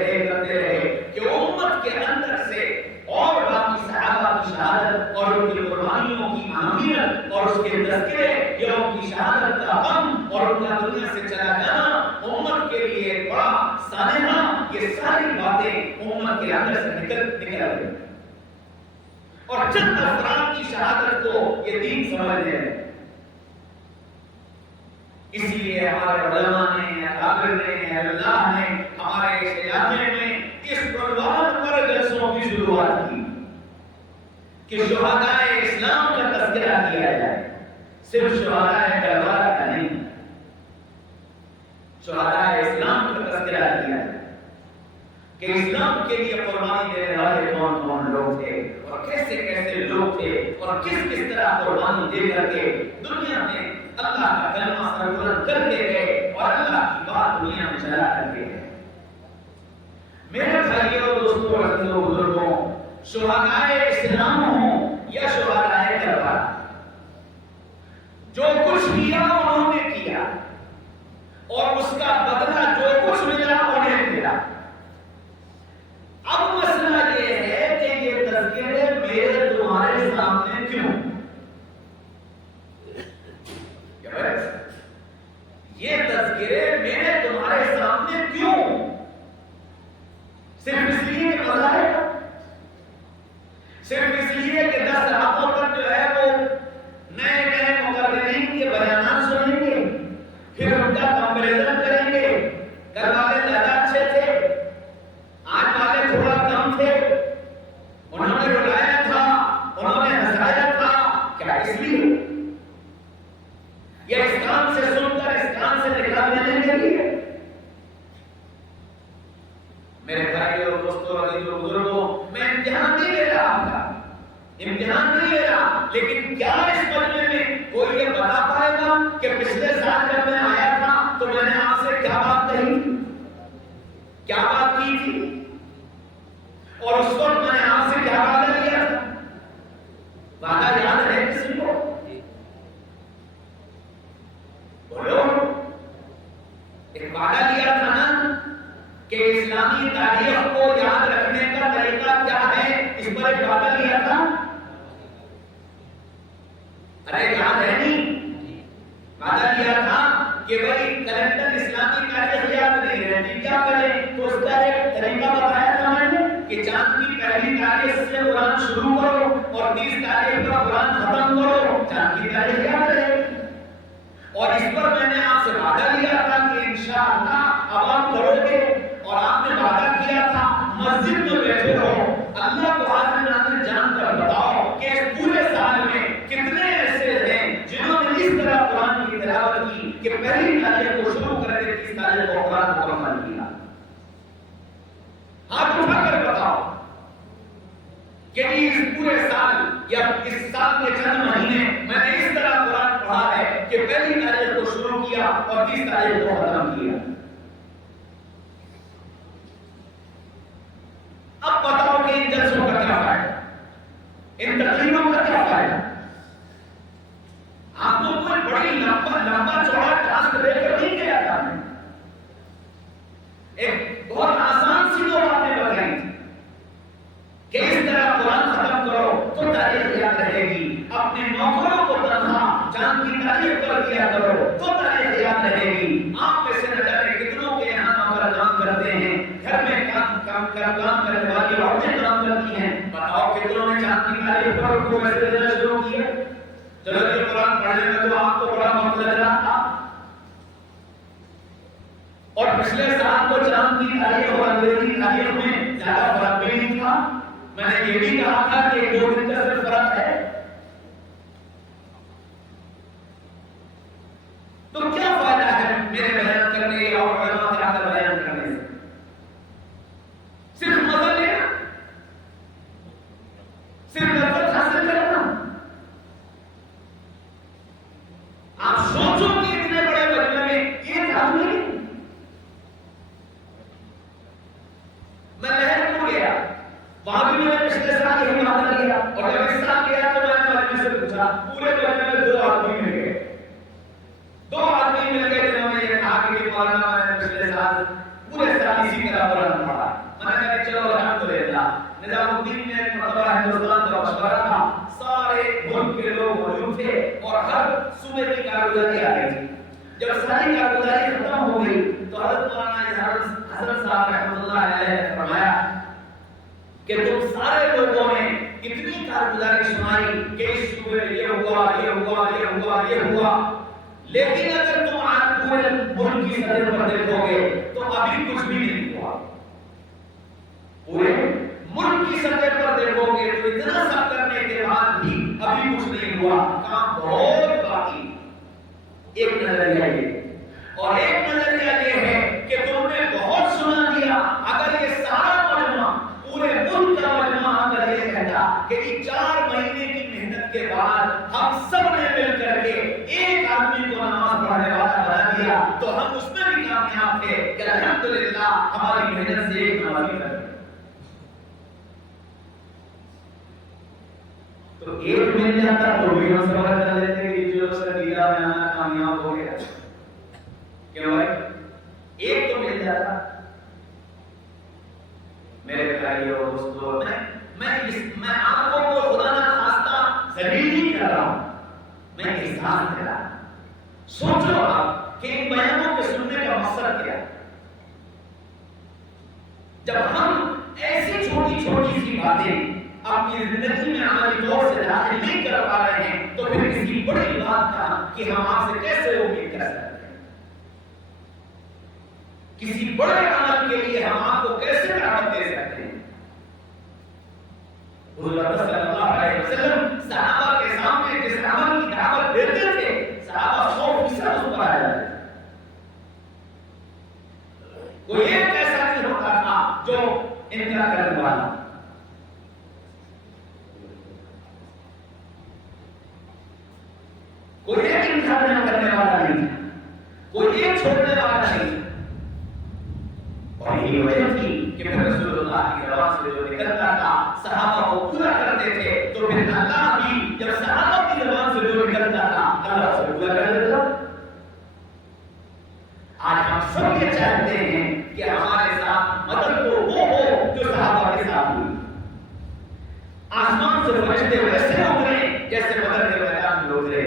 کرتے رہے کہ امت کے اندر سے اور باقی صحابہ کی شہادت اور ان کی قربانیوں کی اہمیت اور اس کے تذکرے یا ان کی شہادت کا غم اور ان کا دنیا سے چلا جانا امت کے لیے ایک بڑا سانحہ، یہ ساری باتیں امت کے اندر سے نکل گئی اور چند افراد کی شہادت کو یہ دین سمجھتے ہیں۔ اسی لیے ہمارے علماء نے، اکابر نے، اللہ نے ہمارے اس علاقے میں اس عنوان پر جلسوں کی شروعات کی کہ شہداء اسلام کا تذکرہ کیا جائے، صرف شہداء کربلا کا نہیں، شہداء اسلام کا تذکرہ کیا جائے کہ اسلام کے لیے قربانی دینے والے کون کون لوگ تھے اور کیسے کیسے لوگ تھے اور کس کس طرح قربانی دے کر کے دنیا میں اللہ کا کلمہ سربلند کرتے گئے اور اللہ کی بات دنیا میں چلا کرتے گئے۔ میرے بھائیوں اور دوستوں، عزیزوں، بزرگوں، شہداء اسلام ہوں یا شہداء کربلا، جو کچھ کیا انہوں نے کیا اور اس کا بدلہ جو کچھ ملا انہیں ملا۔ اب مسئلہ یہ ہے کہ یہ تذکرے میرے تمہارے سامنے کیوں؟ یہ تذکرے میرے تمہارے سامنے کیوں؟ صرف اس لیے کہ مزہ ہے، صرف اس لیے کہ 10 راتوں پر جو ہے وہ نئے نئے مقررین کے بیانات سنیں گے، پھر ان کا کمپیریزن کریں گے، کل والے زیادہ اچھے تھے، آج والے تھوڑا کم تھے، انہوں نے رلایا تھا، انہوں نے ہنسایا تھا، کیا اس لیے یا اس کام سے سن کر اس کام سے نکال دینے کے لیے؟ میرے بھائیوں اور دوستوں، عزیزوں، بزرگوں، میں امتحان نہیں لے رہا تھا، امتحان نہیں لے رہا، لیکن کیا اس مجمع میں کوئی یہ بتا پائے گا کہ پچھلے سال جب میں آیا تھا تو میں نے آپ سے کیا بات کہی، کیا بات کی تھی اور اس وقت میں نے آپ سے کیا وعدہ کیا تھا؟ وعدہ یاد ہے کسی کو؟ بولو، ایک وعدہ دیا تھا نا کہ اسلامی تاریخ کو یاد رکھنے کا طریقہ کیا ہے، اس پر ایک وعدہ دیا تھا۔ ارے یاد ہے نہیں؟ وعدہ دیا تھا کہ بھائی کیلنڈر اسلامی تاریخ یاد نہیں رہتی، کیا کریں؟ تو اس کا ایک طریقہ بتایا تھا میں نے کہ چاند کی پہلی تاریخ سے قرآن شروع کرو اور 30 تاریخ پر قرآن ختم کرو، چاند کی تاریخ یاد رہے۔ اور اس پر میں نے آپ سے وعدہ لیا تھا کہ انشاءاللہ اب آپ کرو گے، اور آپ نے وعدہ کیا تھا مسجد میں بیٹھے رہو، اللہ کو حاضر ناظر جان کر بتاؤ کہ اس پورے سال میں کتنے ایسے ہیں جنہوں نے اس طرح قرآن کی تلاوت کی کہ پہلی تاریخ کو شروع کر کے 30 تاریخ کو قرآن مکمل کیا۔ ہاتھ اٹھا کر بتاؤ کہ اس پورے سال یا اس سال کے چند مہینے میں نے اس طرح قرآن پڑھا ہے کہ پہلی تاریخ کو شروع کیا اور 30 تاریخ کو ختم کیا۔ اب بتاؤ کہ ان جلسوں کا کیا فائدہ، ان تقریروں کا کیا فائدہ؟ آپ کو کوئی بڑی لمبا چوڑا ٹاسک دے کر نہیں گیا تھا، ایک بہت آسان سی 2 باتیں بتائیں کہ اس طرح قرآن ختم کرو تو تاریخ یاد رہے گی، اپنے نوکروں کو تنخواہ چاند کی تاریخ پر دیا کرو تو تاریخ یاد رہے گی۔ آپ میں سے نہ جانے کتنوں کے یہاں نوکر کام کرتے ہیں، گھر میں کام کرنے والی عورتیں کام کرتی ہیں، بتاؤ کتنوں نے چاند کی تاریخ پر کو میسج دینا شروع کیے؟ چلو یہ قرآن پڑھنے میں تو آپ کو بڑا وقت لگ رہا تھا، اور پچھلے سال تو چاند کی تاریخ اور انگریزی تاریخ میں زیادہ فرق بھی نہیں تھا، میں نے یہ بھی کہا تھا کہ 2 دن کا صرف فرق ہے، تو کیا فائدہ ہے میرے بیان کرنے اور علماء سے آ کر بیان کرنے سے؟ صرف مزہ لینا، صرف لذت حاصل کرنا۔ آپ سوچو کہ اتنے بڑے مجمع میں یہ کام نہیں، میں لہر کو گیا، وہاں بھی میں نے پچھلے سال یہی وعدہ کیا، اور جب اس سال گیا تو میں نے مجمع سے پوچھا، پورے مجمع میں 2 آدمی مل گئے، 2 آدمی مل گئے جنہوں نے یہ کہا کہ مولانا میں نے پچھلے سال پورے سال اسی طرح قرآن پڑھا، حسن صاحب رحمۃ اللہ علیہ نے فرمایا کہ تم سارے لوگوں نے اتنی کارگزاری سنائی کہ اس صوبے میں یہ ہوا یہ ہوا یہ ہوا یہ ہوا، لیکن اگر تم آج پورے ملک کی سطح پر دیکھو گے تو ابھی کچھ بھی نہیں ہوا۔ پورے ملک کی سطح پر دیکھو گے تو اتنا سب کرنے کے بعد بھی ابھی کچھ نہیں ہوا، کام بہت باقی۔ ایک نظریہ یہ، اور ایک نظریہ یہ ہے کہ تم نے بہت سنا دیا۔ اگر یہ سارا مجمع، پورے ملک کا مجمع اگر یہ کہتا کہ 4 مہینے کی محنت کے بعد ہم سب نے مل کر کے ایک آدمی کو نماز پڑھنے والا بنا دیا تو ہم اس میں بھی کامیاب تھے کہ الحمدللہ ہماری محنت سے ایک نمازی بن گیا۔ تو ایک مل جاتا تو بھی ہم سمجھ کر لیتے کہ جو سبیلا میں آنا کامیاب ہو گیا۔ کیوں بھائی؟ ایک تو مل جاتا۔ میرے بھائیو اور دوستو، میں آپ کو خدا نہ خواستہ ذلیل نہیں کر رہا ہوں، میں احساس دے رہا ہوں۔ سوچو آپ کہ ان بیانوں کے سننے کا مقصد کیا ہے؟ جب ہم ایسی چھوٹی چھوٹی سی باتیں اپنی زندگی میں عملی طور سے داخل نہیں کر پا رہے ہیں تو پھر کسی بڑی بات کا کہ ہم آپ سے کیسے امید کر سکتے ہیں؟ کسی بڑے عمل کے لیے ہم آپ کو کیسے دعوت دے سکتے ہیں؟ حضور صلی اللہ علیہ وسلم صحابہ کے سامنے جس عمل کی دعوت دیتے تھے، صحابہ 100% اس پر آ جاتے تھے۔ کوئی ایک ایسا نہیں ہوتا تھا جو انکار کرنے والا، کوئی ایک انکار کرنے والا نہیں تھا، کوئی ایک چھوڑنے والا نہیں تھا۔ اور یہی وجہ تھی کہ پھر رسول اللہ کی زبان سے جو نکلتا تھا صحابہ وہ پورا کرتے تھے، تو پھر اللہ بھی جب صحابہ کی زبان سے جو نکلتا تھا اللہ اسے پورا کر دیتا۔ آج ہم سب یہ چاہتے ہیں کہ ہمارے ساتھ مدد تو وہ ہو جو صحابہ کے ساتھ ہوئی۔ آسمان سے فرشتے ویسے اترے جیسے بدر کے میدان میں اترے،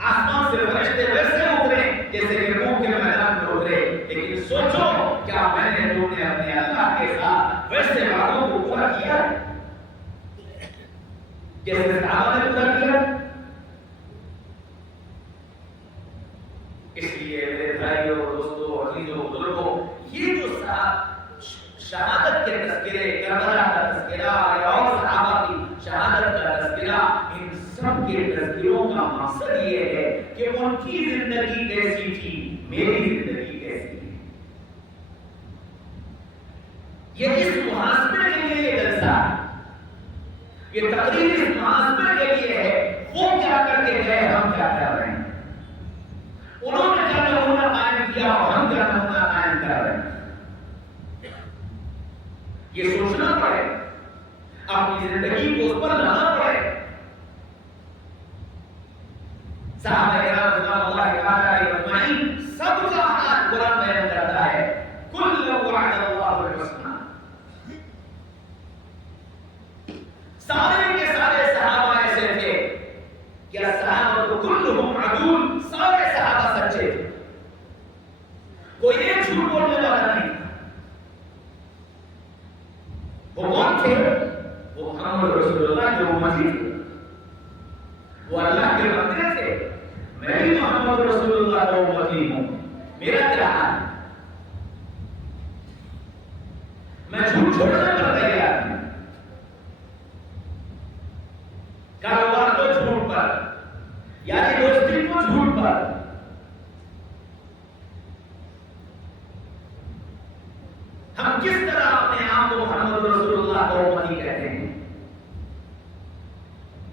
آسمان سے فرشتے ویسے اترے جیسے یرموک کے میدان میں اترے، لیکن سوچو کیا میں نے تم نے اپنے اللہ کے ساتھ ویسے وعدوں کو پورا کیا جیسے صحابہ نے پورا کیا؟ اس لیے میرے بھائیوں دوستوں عزیزوں بزرگوں، یہ جو شہادت کے تذکرے، کربلا کا تذکرہ اور صحابہ کی شہادت کا تذکرہ، ان سب کے تذکروں کا مقصد یہ ہے کہ ان کی زندگی کیسی تھی، میری زندگی کیسی ہے۔ یہ اس محاسبے کے لیے یہ جلسہ ہے، یہ تقریر اس محاسبے کے لیے ہے، وہ کیا کر کے گئے، ہم کیا کر رہے ہیں، انہوں نے کیا نمونہ قائم کیا اور ہم کیا نمونہ قائم کر رہے ہیں۔ یہ سوچنا پڑے، اپنی زندگی کو اس پر لانا پڑے۔ صحابہ کرام رضوان اللہ تعالی علیہم اجمعین سب کا حال قرآن بیان کرتا ہے، کل وعد اللہ الحسنى، سارے کے سارے صحابہ ایسے تھے کہ صحابہ کلہم عدول، سارے صحابہ سچے تھے، کوئی ایک جھوٹ بولنے والا نہیں تھا۔ وہ کون تھے؟ وہ محمد رسول اللہ کے امتی تھے، وہ اللہ کے بندے تھے۔ میں بھی محمد رسول اللہ کا امتی ہوں، میرا کیا حال ہے؟ میں جھوٹ چھوڑنے پر تیار ہوں، کاروبار کو جھوٹ پر، یعنی دوستی کو جھوٹ پر۔ ہم کس طرح اپنے آپ کو محمد رسول اللہ کو امتی کہتے ہیں؟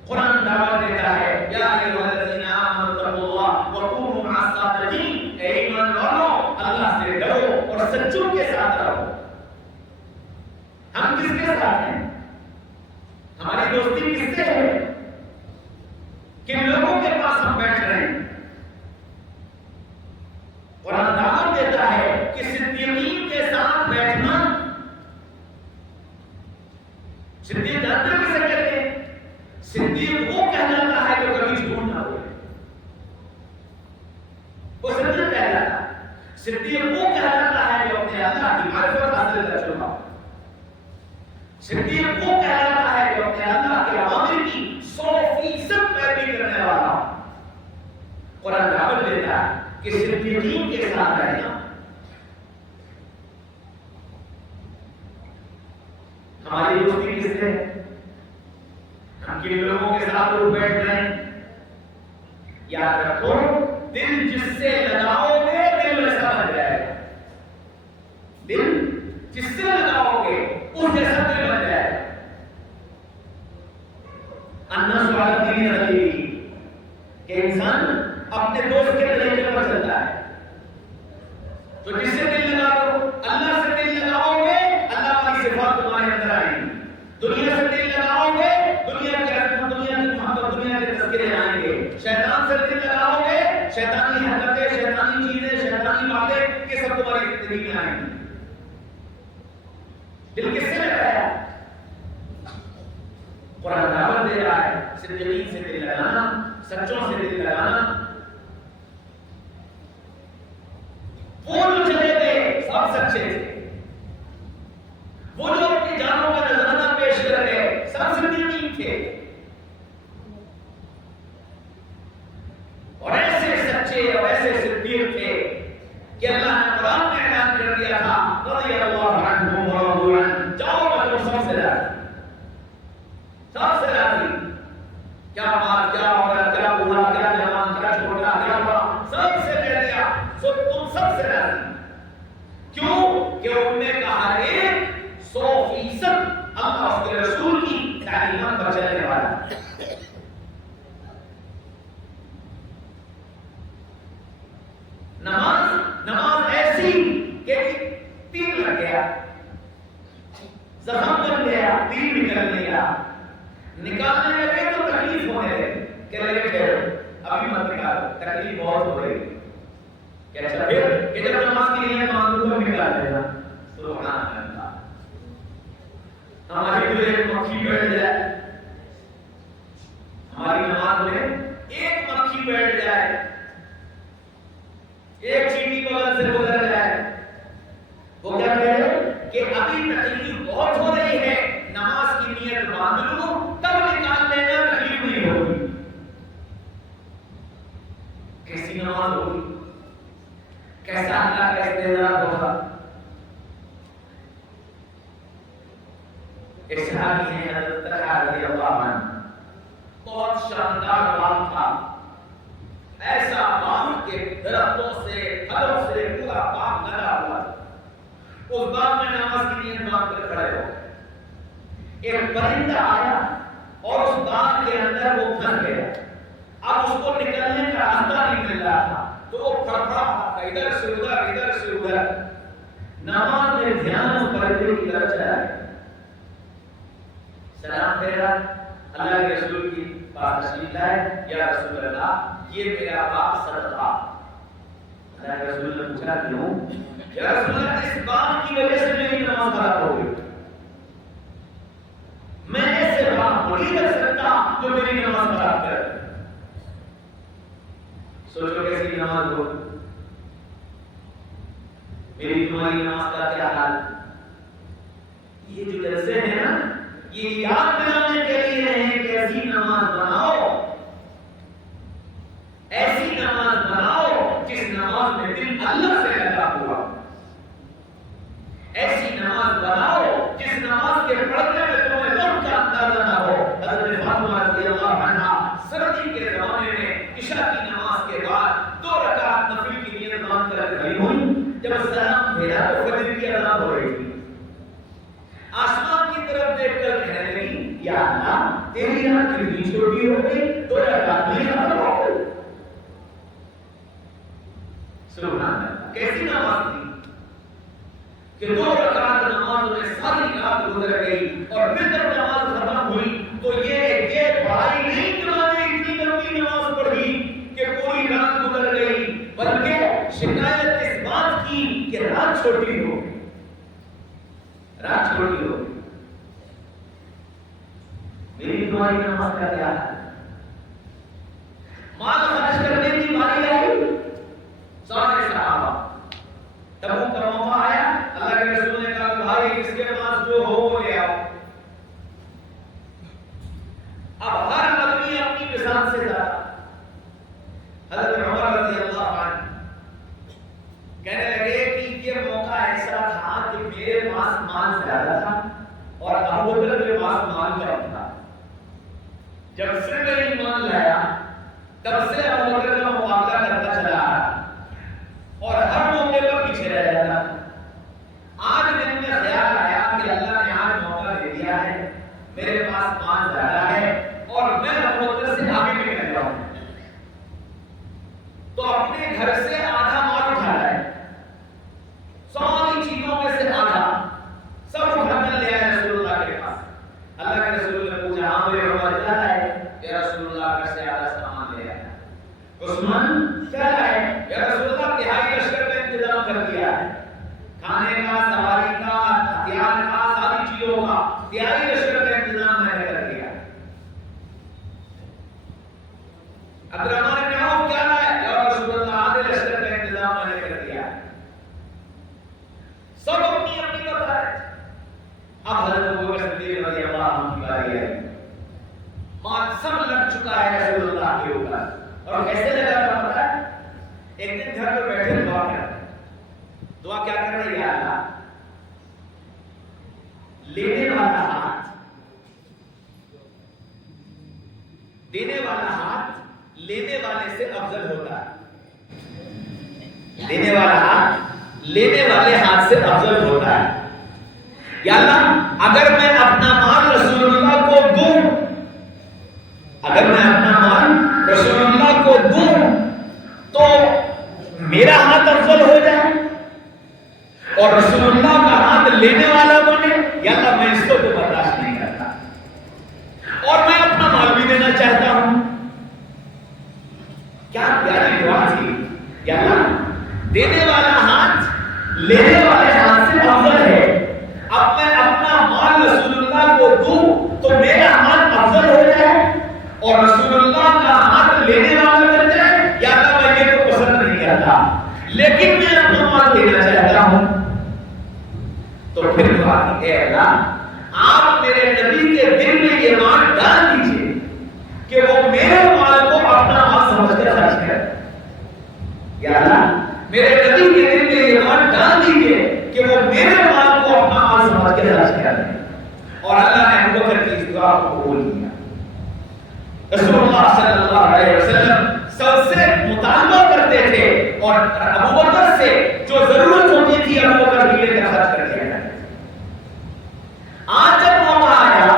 قرآن دعوت دیتا ہے، یا ایھا الذین آمنوا اتقوا اللہ وکونوا مع الصادقین، اے ایمان والو اللہ سے ڈرو اور سچوں کے ساتھ رہو۔ ہم کس کے ساتھ ہیں؟ ہماری دوستی کس سے ہے؟ کن لوگوں کے پاس ہم بیٹھ رہے ہیں؟ قرآن دعوت دیتا ہے کہ صدیقین کے ساتھ بیٹھنا، صدیق جانتے ہیں کسے کہتے ہیں؟ صدیق وہ کہلاتا ہے جو کبھی جھوٹ نہ بولے، وہ صدیق کہلاتا ہے۔ صدیق وہ کہلاتا ہے جو اپنے اللہ کی صدیق وہ کہلاتا ہے جو اپنے اللہ کے اوامر کی 100% پیروی کرنے والا. قرآن دعوت دیتا ہے کہ صدیقین کے ساتھ رہنا. ہماری دوستی کس سے؟ ہم کن لوگوں کے ساتھ اٹھ بیٹھ رہے ہیں؟ یاد رکھو دل جس سے لگاؤ گے دل ویسا بن جائے گا. دل جس سے لگاؤ گے اس جیسا دل بن جائے گا. الناس علی دین خلیلہ کہ انسان اپنے دوست کے طریقے پر چلتا ہے. تو جس سے دل لگا دو, اللہ سے دل لگاؤ گے اللہ کی صفات تمہارے اندر آئیں گی. دنیا سے دل لگاؤ گے دنیا کی عظمت, دنیا کی محبت, دنیا کے تذکرے آئیں گے. شیطان سے دل لگاؤ گے شیطانی حرکتیں, شیطانی چیزیں, شیطانی باتیں یہ سب تمہاری زندگی میں آئیں گی. دل کس سے لگایا؟ قرآن دعوت دے رہا ہے صدیقین سے دل لگانا, سچوں سے دل لگانا. وہ جو چلے گئے سب سچے تھے, وہ جو اپنی جانوں کا نذرانہ پیش کر گئے سب صدیقین تھے. اور ایسے سچے اور ایسے صدیق تھے کہ اللہ نے قرآن میں اعلان کر دیا تھا رضی اللہ عنہم ورضوا عنہ, جاؤ میں تم سب سے راضی, سب سے راضی. کیا مال, کیا عورت, کیا بوڑھا, کیا جوان, کیا چھوٹا, کیا بڑا, سب سے کہہ دیا سو تم سب سے راضی. کیوں کہ ان میں کا ہر ایک 100% اللہ اس کے رسول کی تعلیمات پر چلنے والا ہے. نماز ایسی کہ تیر لگ گیا, زخم بن گیا, تیر نکل گیا, نکالنے لگے تو تکلیف ہونے لگے کہ لگے ٹھہرو ابھی مت نکالو, تکلیف بہت ہو رہی. کہ اچھا پھر کہ جب نماز کے لیے مانگو تو نکال دینا. سبحان اللہ. ہماری جو ایک مکھی بیٹھ جائے, ہماری نماز میں ایک مکھی بیٹھ جائے, ایک چیٹی بغل سے گزر جائے, وہ کیا کہے کہ ابھی تکلیف بہت ہو رہی ہے, نماز کی نیت باندھ لوں تب نکال لینا, تکلیف نہیں ہوگی. کیسی نماز ہوگی, کیسا اللہ کا استعداد ہوگا. ایک صحابی ہیں حضرت طلحہ رضی اللہ عنہ, بہت شاندار باغ تھا, ایسا باغ کے درختوں سے پھلوں سے پورا باغ لگا ہوا تھا. اس باغ میں نماز کی نیت باندھ کر کھڑے ہو. ایک پرندہ آیا اور اس باغ کے اندر وہ پھنس گیا. اب اس کو نکلنے کا راستہ نہیں مل رہا تھا تو وہ پھڑپھڑا ادھر سے ادھر, ادھر سے ادھر. نماز میں دھیان اس پرندے کی طرف چلا گیا, سلام پھیرا, اللہ کے رسول کی پاس تشریف لائے, یا رسول اللہ یہ میرا باغ صدقہ. اللہ کے رسول نے پوچھا کیوں؟ یا رسول اللہ اس باغ کی وجہ سے میری نماز خراب ہو گئی, میں ایسے باغ کو نہیں رکھ سکتا جو میری نماز خراب کرے. سوچو کیسی نماز ہو, میری تمہاری نماز کا کیا حال. یہ جو جلسے ہیں نا یہ یاد دلانے کے لیے ہیں کہ ایسی نماز بناؤ, ایسی نماز بناؤ جس نماز میں دل اللہ سے لگا ہوا, ایسی نماز بناؤ جس نماز کے پڑھنے میں تمہیں وقت کا اندازہ نہ ہو. حضرت فاطمہ رضی اللہ عنہا سردی کے زمانے میں عشاء کی نماز کے بعد 2 رکعت نفل کی نیت باندھ کر کھڑی ہوئی. جب سلام پھیرا تو فجر کی اذان ہو رہی تھی. آسمان کی طرف دیکھ کر کہنے لگی یا اللہ تیری رات کتنی چھوٹی ہو گئی, 2 رکعت میں ختم ہو گئی. سبحان اللہ, کیسی نماز تھی کہ 2 رکعت نماز میں ساری رات گزر گئی اور پھر جب نماز ختم ہوئی تو یہ بھائی نہیں کہ میں نے اتنی لمبی نماز پڑھی کہ پوری رات گزر گئی, بلکہ شکایت اس بات کی کہ رات چھوٹی ہو گئی, رات چھوٹی ہو گئی. میری تمہاری نماز کا کیا ہے؟ مال خرچ کرنے کی باری آئی, سارے صحابہ تبوک کا موقع آیا, اللہ کے رسول نے کہا بھائی اس کے پاس جو ہو وہ لے آؤ. مال زیادہ تھا اور ابو بکر کے پاس مال کم تھا. جب سے میں ایمان لایا تب سے ابو بکر کا مقابلہ کرتا چلا آیا اور ہر موقع پر پیچھے رہ جاتا. آج دن میں خیال آیا کہ اللہ نے آج موقع دے دیا ہے, میرے پاس مال زیادہ ہے اور میں ابو بکر سے آگے نکل رہا ہوں, تو اپنے گھر سے آدھا مال اٹھا رہا ہے, ساری چیزوں میں سے آدھا سب اٹھا کر لے آیا رسول اللہ کے پاس. اللہ کے رسول نے پوچھا ہاں میرے عمر کیا ہے؟ یا رسول اللہ گھر سے آدھا سامان لے آیا. عثمان کیا ہے؟ یا رسول اللہ تہائی لشکر کا انتظام کر دیا ہے, کھانے کا, سواری کا, ہتھیار کا, ساری چیزوں کا تہائی لشکر کا انتظام میں نے کر دیا. عبدالرحمن بن عوف کیا ہے؟ یا رسول اللہ آدھے لشکر کا انتظام میں نے کر دیا. سب اپنی اپنی بتا رہے. اب حضرت ابوبکر صدیق رضی اللہ عنہ کی باری آئی, مال سب لگ چکا ہے رسول اللہ کے اوپر. اور کیسے لگا تھا پتہ ہے؟ ایک دن گھر پر بیٹھے دعا کر رہے. دعا کیا کر رہے؟ یا اللہ لینے والا ہاتھ, دینے والا ہاتھ لینے والے سے افضل ہوتا ہے. دینے والا ہاتھ لینے والے ہاتھ سے افضل ہوتا ہے. یا اللہ اگر میں اپنا مال رسول اللہ کو دوں, اگر میں اپنا مال رسول اللہ کو دوں تو میرا ہاتھ افضل ہو جائے اور رسول اللہ کا ہاتھ لینے والا بنے. یا اللہ میں اس کو تو برداشت نہیں کرتا اور میں اپنا مال بھی دینا چاہتا ہوں. کیا پیاری دعا تھی. یا اللہ دینے والا ہاتھ لینے والے ہاتھ سے افضل ہے, اب میں اپنا مال رسول اللہ کو دوں تو میرا ہاتھ افضل ہو جائے اور رسول اللہ کا ہاتھ لینے والا بن جائے. یا اللہ میں یہ تو پسند نہیں کرتا لیکن میں اپنا مال دینا چاہتا ہوں. تو پھر دعا کی اے اللہ آپ میرے نبی کے دل میں یہ بات ڈال دیجئے کہ وہ میرے مال کو اپنا مال سمجھ کر خرچ کرے. یا اللہ میرے نبی کے دل میں یہ بات ڈال دیجئے کہ وہ میرے مال کو اپنا مال سمجھ کر خرچ کرے. اور اللہ نے ابو بکر کی اس دعا کو قبول کیا. رسول اللہ صلی اللہ علیہ وسلم سب سے مطالبہ کرتے تھے اور ابو بکر سے جو ضرورت ہوتی تھی ابو بکر کے لیے خرچ کر دیا. آج جب موقع آیا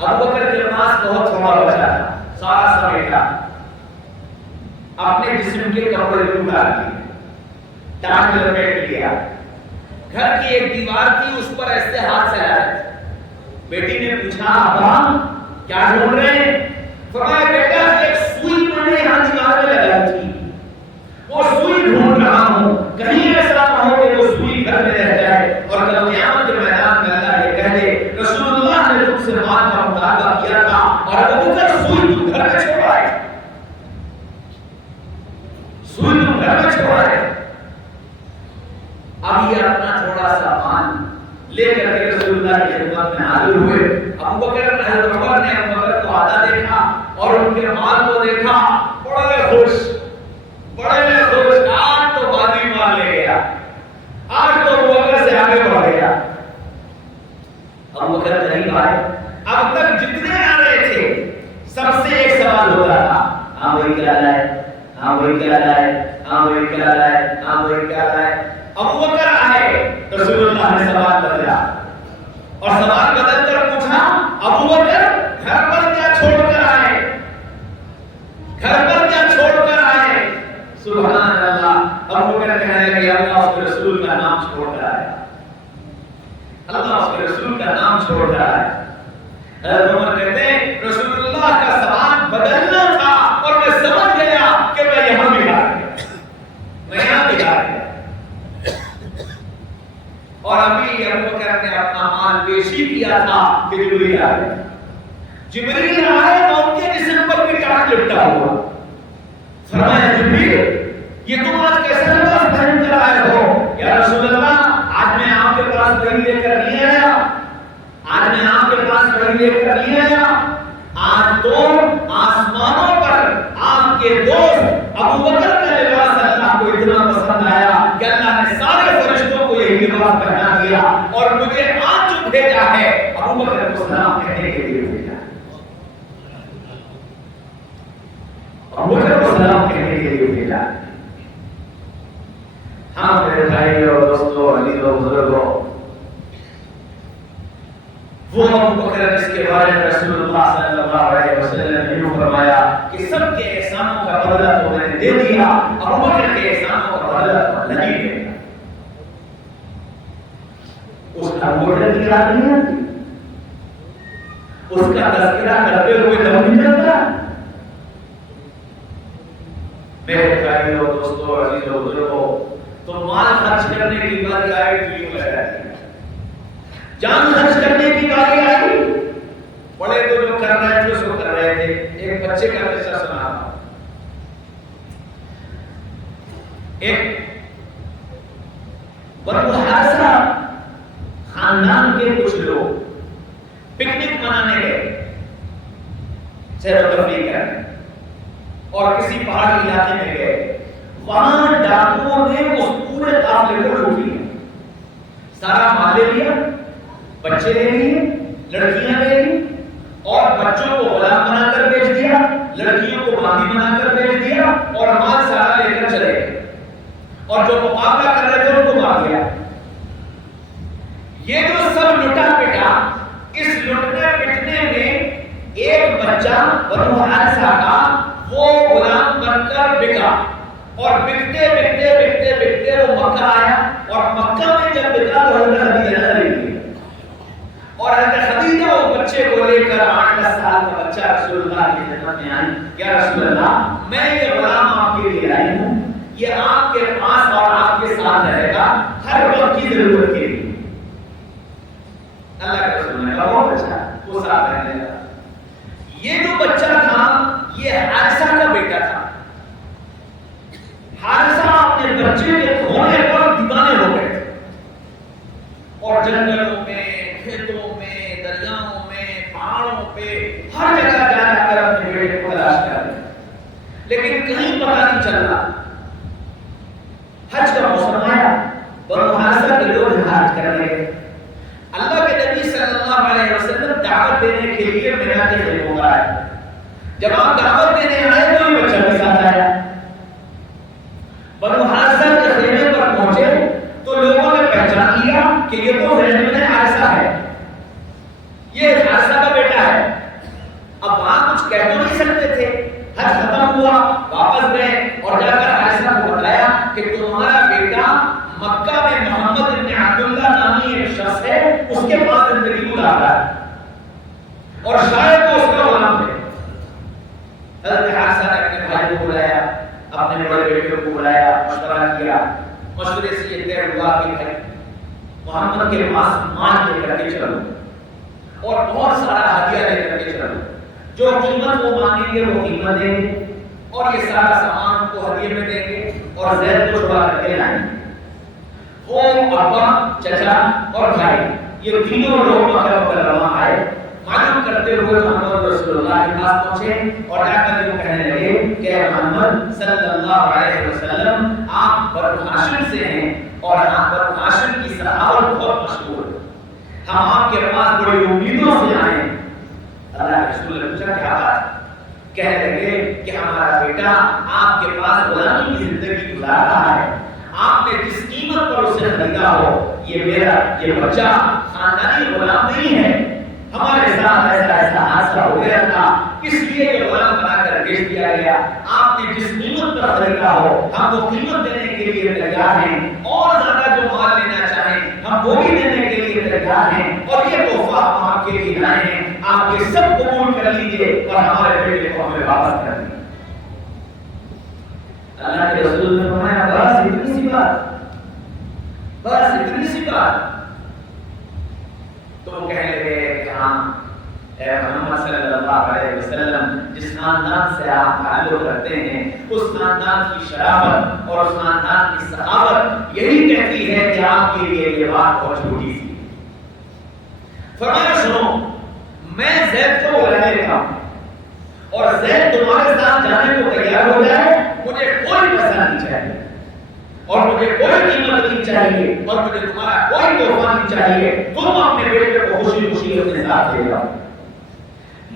ابو بکر کے پاس بہت تھوڑا بچا تھا, سارا سمیٹا, اپنے جسم کے کپڑے اتار دیے, ٹانگ لپیٹ لیا, گھر کی ایک دیوار تھی اس پر ایسے ہاتھ چلا رہے تھے. بیٹی نے پوچھا ابا کیا ڈھونڈ رہے ہیں؟ فرمایا بیٹا ایک سوئی میں نے یہاں دیوار میں لگائی تھی, وہ سوئی ڈھونڈ رہا ہوں, کہیں ایسا نہ ہو کہ وہ سوئی گھر میں رہ جائے اور کل قیامت کے میدان میں اللہ یہ کہہ دے رسول اللہ نے تم سے مال کا مطالبہ کیا تھا اور ابو بکر سوئی تم گھر میں چھوڑ آئے, سوئی تم گھر میں چھوڑ آئے. اب یہ اپنا تھوڑا سا مال لے کر کے رسول اللہ کی خدمت میں حاضر ہوئے. ابو بکر نے حضرت عمر نے ابو بکر کو آدھا دیکھا اور ان کے مال کو دیکھا, بڑے خوش, بڑے خوش. آج تو بادی مال لے گیا, آج تو ابو بکر سے آگے بڑھ گیا. ابو بکر قریب آئے, اب تک جتنے آ رہے تھے سب سے ایک سوال ہوتا تھا, ہاں وہی کیا لائے, ہاں وہی کیا لائے, ہاں وہی کیا لائے, ہاں وہی کیا لائے. ابو بکر آئے, رسول اللہ نے سوال بدلا اور سوال بدل کر پوچھا ابو بکر گھر پر کیا چھوڑ کر آئے, گھر پر کیا چھوڑ کر آئے. سبحان اللہ. ابو بکر کہنے لگے اللہ اس کے رسول کا نام چھوڑ کر آیا, اللہ اس کے رسول کا نام چھوڑ کر آیا. حضرت عمر کہتے ہیں رسول اللہ کا سوال بدلنا تھا اور میں سمجھ گیا کہ میں یہاں بھی آ گیا, میں یہاں بھی آ گیا. اور ابھی ابو بکر نے اپنا مال پیشی کیا تھا کہ جبریل آئے. جبریل آئے تو ان کے جسم پر بھی ٹاٹ لپٹا ہوا. فرمایا جبریل یہ تم آج کیسا لباس پہن کر آئے ہو؟ یا رسول اللہ آج میں آپ کے پاس وحی لے کر نہیں آیا, آج میں آپ کے پاس وحی لے کر نہیں آیا, آج تو آسمانوں پر آپ کے دوست ابو بکر کا لباس اللہ کو اتنا پسند آیا کہ اللہ نے سارے فرشتوں کو یہی لباس پہنا دیا. اور مجھے آج جو بھیجا ہے ابو بکر کو سلام کہنے کے لیے بھیجا، ابو بکر کو سلام کہنے کے لیے بھیجا۔ ہاں میرے بھائی اور دوستوں، عزیزوں، بزرگوں، وہ ابو بکر جس کے بارے میں رسول اللہ صلی اللہ علیہ وسلم نے یوں فرمایا کہ سب کے احسانوں کا بدلہ تو میں نے دے دیا، ابو بکر کے احسانوں کا بدلہ تو نہیں دے دیا۔ اس کا ابو بکر کی یاد نہیں آتی، اس کا تذکرہ کرتے ہوئے دم نہیں چلتا۔ میرے بھائیوں، دوستوں، عزیزوں، بزرگوں، تو مال خرچ کرنے کی بات آئی تو یوں لگا دی، جان خرچ کرنے کی باری آئی، بڑے تو جو کر رہے تھے اس کو کر رہے تھے۔ ایک بچے کا قصہ سنا تھا، ایک بنو حارثہ خاندان کے کچھ لوگ پکنک منانے گئے، سیر و تفریح کرنے، اور کسی پہاڑی علاقے میں گئے۔ وہاں ڈاکوؤں نے اس پورے قافلے کو لوٹ لیا، سارا مال لے لیا، بچے لے لیے، لڑکیاں لے لی، اور بچوں کو غلام بنا کر بیچ دیا، لڑکیوں کو باندھی بنا کر بیچ دیا، اور مال سارا لے کر چلے گئے، اور جو مقابلہ کر رہے تھے ان کو مار دیا۔ یہ جو سب لٹا پٹا، اس لٹنے پٹنے میں ایک بچہ بنو حارثہ کا وہ غلام بن کر بکا، اور بکتے بکتے بکتے بکتے وہ مکہ آیا، اور مکہ میں جب بکا تو حضرت خدیجہ نے خرید لیا، اور حضرت خدیجہ اس بچے کو لے کر 8-10 سال کا بچہ رسول اللہ کی خدمت میں آئی۔ کیا رسول اللہ، میں یہ غلام آپ کے لیے آئی ہوں، یہ آپ کے پاس اور آپ کے ساتھ رہے گا ہر وقت کی ضرورت کے لیے۔ اللہ کے رسول نے کہا بہت اچھا، وہ ساتھ رہنے لگا۔ یہ جو بچہ تھا یہ حارثہ کا بیٹا تھا۔ حارثہ اپنے بچے کے کھونے پر دیوانے ہو گئے تھے، اور جنگلوں میں، کھیتوں میں، دریاؤں میں، پہاڑوں پہ ہر جگہ جا کر اپنے بیٹے کو تلاش کر رہے، لیکن کہیں پتہ نہیں چل رہا۔ حج کا موسم آیا، بنو حارثہ کے لوگ حج کر رہے، اللہ کے نبی صلی اللہ علیہ وسلم دعوت دینے کے لیے مینا کے خیموں پر آئے۔ جب آپ دعوت دینے آئے تو یہ بچہ کے ساتھ آیا۔ بنو حارثہ کے خیمے پر پہنچے تو لوگوں نے پہچان لیا کہ یہ تو زید بن حارثہ ہے، یہ حارثہ کا بیٹا ہے۔ اب وہاں کچھ کہہ تو نہیں سکتے تھے، حج ختم ہوا، واپس گئے اور جا کر حارثہ کو بتایا کہ تمہارا بیٹا مکہ میں محمد بن عبداللہ نامی ایک شخص ہے، اس کے پاس زندگی گزار رہا ہے، اور شاید وہ اس کا غلام ہے۔ حضرت حارثہ نے اپنے بھائی کو بلایا، اپنے بڑے بیٹے کو بلایا، مشورہ کیا، مشورے سے یہ طے ہوا کہ بھائی محمد کے پاس مال لے کر کے چلو، اور بہت سارا ہدیہ لے کر کے چلو، جو قیمت وہ مانگیں گے وہ قیمت دیں گے، اور یہ سارا سامان کو ہدیے میں دیں گے، اور زید کو چھڑا کر کے لائیں گے۔ وہ ابا، چچا اور بھائی یہ تینوں لوگ مکہ مکرمہ آئے، معلوم کرتے ہوئے محمد رسول اللہ کے پاس پہنچے، اور جا کر یہ کہنے لگے کہ محمد صلی اللہ علیہ وسلم آپ بنو ہاشم سے ہیں، اور آپ بنو ہاشم کی سخاوت بہت مشہور ہے، ہم آپ کے پاس بڑی امیدوں سے آئے ہیں۔ اللہ کے رسول نے پوچھا کیا بات؟ کہنے لگے کہ ہمارا بیٹا آپ کے پاس غلامی کی زندگی گزار رہا ہے، آپ نے جس قیمت پر اسے خریدا ہو، یہ بچہ خاندانی غلام نہیں ہے، ہمارے ساتھ ایسا ایسا حادثہ ہو گیا تھا، اس لیے یہ غلام بنا کر بیچ دیا گیا، آپ نے جس قیمت پر خریدا ہو ہم وہ قیمت دینے کے لیے تیار ہیں، اور زیادہ جو مال لینا چاہیں ہم وہ بھی دینے کے لیے تیار ہیں، اور یہ تحفہ ہم آپ کے لیے لائے ہیں، آپ یہ سب قبول کر لیجئے اور ہمارے بیٹے کو ہمیں واپس کر دیجیے۔ اللہ کے رسول نے فرمایا بس اتنی سی بات، بس اتنی سی بات؟ تو وہ کہنے لگے کہ ہاں اے محمد صلی اللہ علیہ وسلم، جس خاندان سے آپ تعلق رکھتے ہیں اس خاندان کی شرافت اور اس خاندان کی سخاوت یہی کہتی ہے کہ آپ کے لیے یہ بات بہت چھوٹی سی۔ فرمایا سنو، میں زید کو بلا لیتا ہوں، اور زید تمہارے ساتھ جانے کو تیار ہو جائے، مجھے کوئی پیسہ نہیں چاہیے، اور مجھے کوئی قیمت نہیں چاہیے اور مجھے تمہارا کوئی تحفہ نہیں چاہیے، تم اپنے بیٹے کو خوشی خوشی اپنے ساتھ لے جاؤ،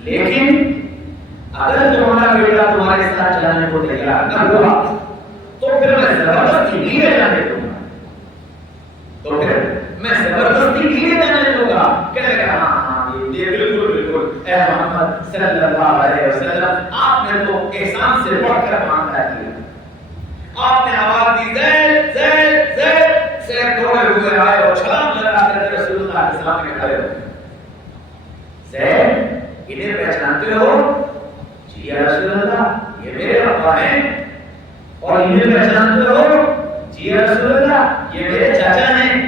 لیکن اگر تمہارا بیٹا تمہارے ساتھ جانے کو تیار نہ ہوا تو پھر میں زبردستی نہیں لے جانے دوں گا، تو پھر میں زبردستی نہیں لے جانے دوں گا۔ کہنے لگا ہاں یہ بالکل بالکل اے محمد صلی اللہ علیہ وسلم، آپ نے تو احسان سے بڑھ کر معاملہ کیا، آپ نے آواز دی زید زید زید، زید دوڑے ہوئے آئے اور چھلانگ لگا کر رسول اللہ کے سامنے کھڑے ہوئے۔ زید انہیں پہچانتے ہو؟ جی یا رسول اللہ یہ میرے ابا ہیں۔ اور انہیں پہچانتے ہو؟ جی یا رسول اللہ یہ میرے چاچا ہیں۔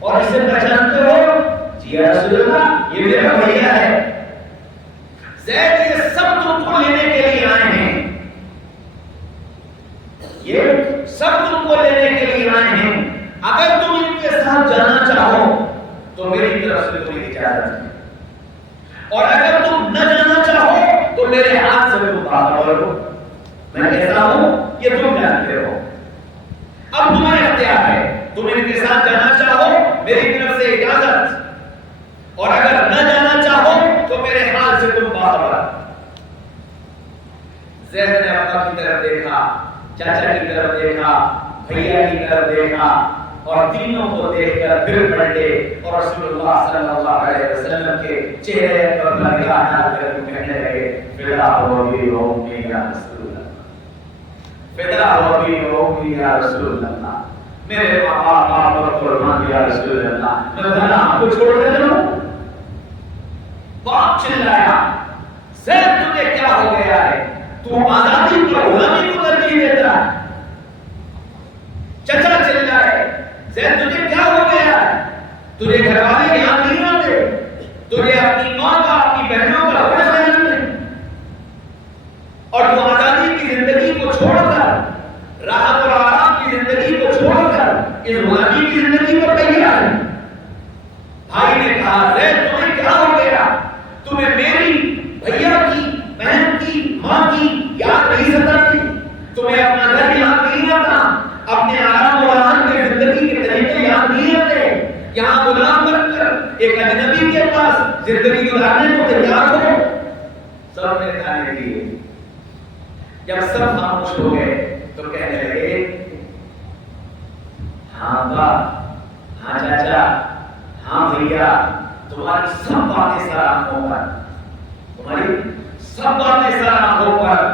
اور اسے پہچانتے ہو؟ جی یا رسول اللہ یہ میرا بھیا ہے۔ زید یہ سب تم کو لینے کے لیے آئے ہیں، یہ سب تم کو لینے کے لیے آئے ہیں، اگر تم ان کے ساتھ جانا چاہو تو میری طرف سے تمہیں اجازت ہے، اور اگر تم نہ جانا چاہو تو میرے ہاتھ سے تم باہر ہو، میں کیسا ہوں یہ تم جانتے ہو، اب تمہیں اختیار ہے، تم ان کے ساتھ جانا چاہو میری طرف سے اجازت، اور اگر نہ جانا چاہو تو میرے ہاتھ سے تم باہر۔ زید نے ابا کی طرف دیکھا، چاچا کی طرف دیکھا، بھیا کی طرف دیکھا، اور تینوں کو دیکھ کر پھر پلٹے اور رسول اللہ صلی اللہ علیہ وسلم کے چہرے پر نگاہ ڈال کر کہنے لگے فدا ہو بھی رومی یا رسول اللہ، فدا ہو بھی رومی یا رسول اللہ، میرے ماں باپ پر قربان یا رسول اللہ، میں بھلا آپ کو چھوڑ کر جاؤں؟ باپ چلایا زید تجھے کیا ہو گیا ہے، تو آزادی کی غلامی کو ترجیح دیتا ہے؟ چچا چلائے زید تجھے کیا ہو گیا ہے، تجھے گھر والے یاد نہیں آتے، تجھے اپنی ماں کا اپنی بہنوں کا ہونا خیال نہیں، اور تو آزادی کی زندگی کو چھوڑ کر، راحت اور آرام کی زندگی کو چھوڑ کر اس غلامی کی زندگی کو تیار ہے۔ بھائی نے کہا زید تمہیں کیا ہو گیا، تمہیں میری بھیا کی بہن کی ماں کی یاد نہیں ستاتی، تمہیں اپنا گھر یاد نہیں آتا، اپنے آرام و آرام کی زندگی کے طریقے یاد نہیں آتے، یہاں غلام بن کر ایک اجنبی کے پاس زندگی گزارنے کو تیار ہو؟ سب نے کھانے دیے، جب سب خاموش ہو گئے تو کہنے لگے ہاں باپ، ہاں چاچا، ہاں بھیا، تمہاری سب باتیں سر آنکھوں پر، تمہاری سب باتیں سر آنکھوں پر،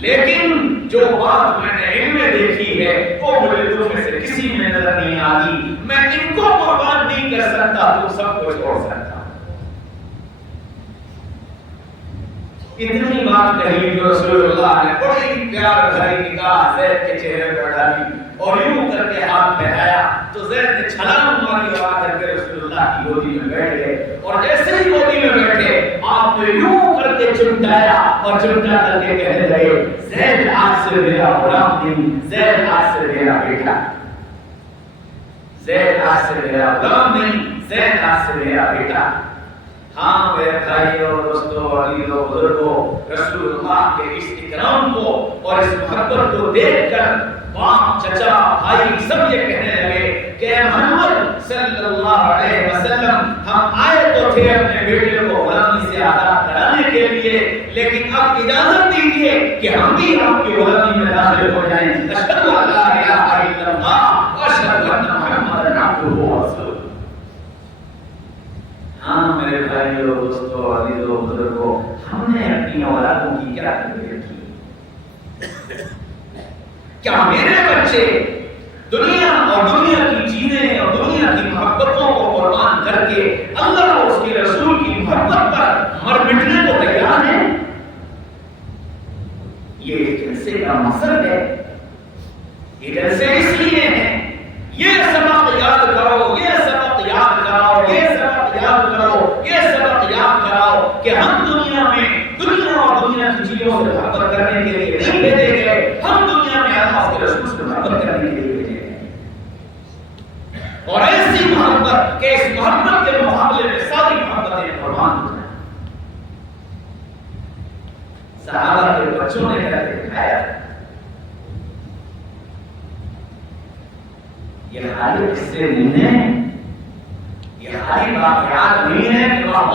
لیکن جو بات میں نے ان میں دیکھی ہے وہ مجھے تم میں سے کسی میں نظر نہیں آتی، میں ان کو قربان نہیں کر سکتا تو سب کو چھوڑ سکتا ہوں۔ اتنی بات کہی جو رسول اللہ نے بڑی پیار بھری نگاہ زید کے چہرے پر ڈالی اور یوں کر کے ہاتھ پھیلایا تو زید نے چھلانگ ماری اور آ کر کے رسول اللہ کی گودی میں بیٹھ گئے، اور جیسے ہی گودی میں بیٹھے آپ نے یوں کر کے چمٹایا اور چمٹا کر کے کہنے لگے زید آج سے میرا غلام نہیں، زید آج سے میرا بیٹا، زید آج سے میرا غلام نہیں، زید آج سے میرا بیٹا۔ ہاں میرے بھائیوں اور دوستوں اور عزیزوں بزرگوں، رسول اللہ کے اس اکرام کو اور اس محبت کو دیکھ کر باپ، چچا، بھائی سب یہ کہنے لگے کہ محمد صلی اللہ علیہ وسلم ہم آئے تو تھے اپنے بیٹے کو غلامی سے آزاد کرانے کے لیے، لیکن اب اجازت دیجیے کہ ہم بھی آپ کی غلامی میں داخل ہو جائیں۔ اشہد ان لا الہ الا اللہ واشہد ان محمدا عبدہ ورسولہ۔ ہاں میرے بھائیوں، دوستوں، عزیزوں، بزرگوں، ہم نے اپنی اولادوں کی کیا تربیت کی؟ کیا میرے بچے دنیا اور دنیا کی چیزیں اور دنیا کی محبتوں کو قربان کر کے اللہ اور اس کے رسول کی محبت پر مر مٹنے کو تیار ہیں؟ یہ جلسے کا مقصد ہے، یہ جلسے اس لیے ہیں، یہ سبق یاد کرو، یہ سبق یاد کراؤ، یہ سبق یاد کرو، یہ سبق یاد کراؤ کہ ہم دنیا میں دنیا اور دنیا کی چیزوں سے محبت کرنے کے لیے نہیں بھیجے گئے، ہم دنیا میں اللہ کے رسول سے محبت کرنے کے لیے بھیجے گئے، اور ایسی محبت کہ اس محبت کے مقابلے میں ساری محبتیں قربان ہو جائیں۔ صحابہ کے بچوں نے کر کے دکھایا، یہ خالی قصے نہیں ہیں، یہ خالی واقعات نہیں ہیں کہ واہ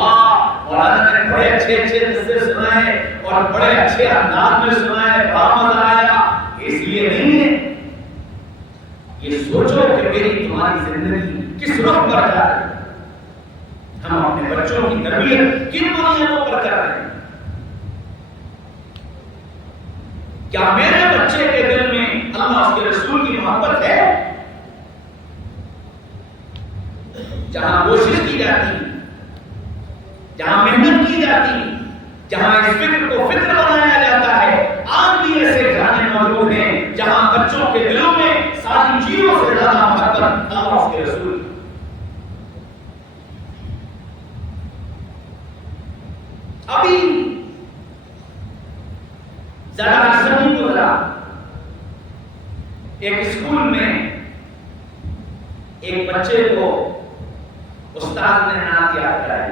مولانا نے بڑے اچھے اچھے قصے سنائے اور بڑے اچھے انداز میں سنائے، بڑا مزہ آیا، اس لیے نہیں ہے۔ یہ سوچو کہ میری تمہاری زندگی کس رخ پر جا رہی ہے، ہم اپنے بچوں کی تربیت کن بنیادوں پر کر رہے ہیں۔ کیا میرے بچے کے دل میں اللہ اس کے رسول کی محبت ہے؟ جہاں کوشش کی جاتی، جہاں محنت کی جاتی، جہاں اس فکر کو فکر بنایا جاتا ہے، آج بھی ایسے گھرانے موجود ہیں جہاں بچوں کے دلوں میں ساری چیزوں سے زیادہ محبت اللہ اس کے رسول۔ ابھی زیادہ عرصہ نہیں گزرا، ایک اسکول میں ایک بچے کو استاد نے نعت یاد کرائی،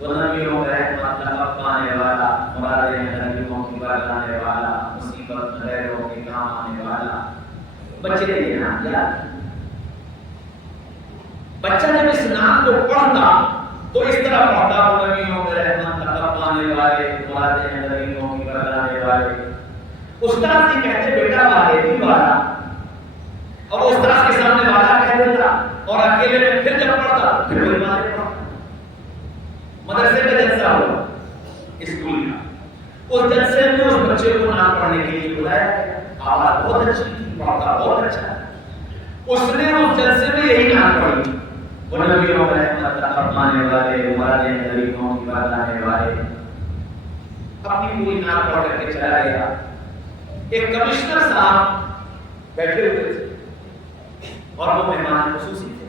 وہ نبیوں کا رحمت لقب پانے والا، مرادیں نبیوں کی بتانے والا، مصیبت میں غیروں کے کام آنے والا۔ بچے نے یہ نعت یاد، بچہ جب اس نعت کو پڑھتا تو اس طرح پڑھتا، وہ نبیوں کا رحمت لقب پانے والے، مرادیں نبیوں کی بتانے والے۔ استاد سے کہتے بیٹا والے بھی والا، اور استاد کے سامنے والا کہہ دیتا اور اکیلے میں پھر جب پڑھتا پھر وہی والے پڑھتا۔ مدرسے کا جلسہ ہوا اسکول کا، اس جلسے میں اس بچے کو نعت پڑھنے کے لیے بلایا گیا، آواز بہت اچھی تھی، پڑھتا بہت اچھا، اس نے اس جلسے میں یہی نعت پڑھی، وہ نبیوں کا رحمت لقب پانے والے، مرادیں نبیوں کی بتانے والے۔ اپنی پوری نعت پڑھ کر کے چلا گیا۔ ایک کمشنر صاحب بیٹھے ہوئے تھے اور وہ مہمان خصوصی تھے۔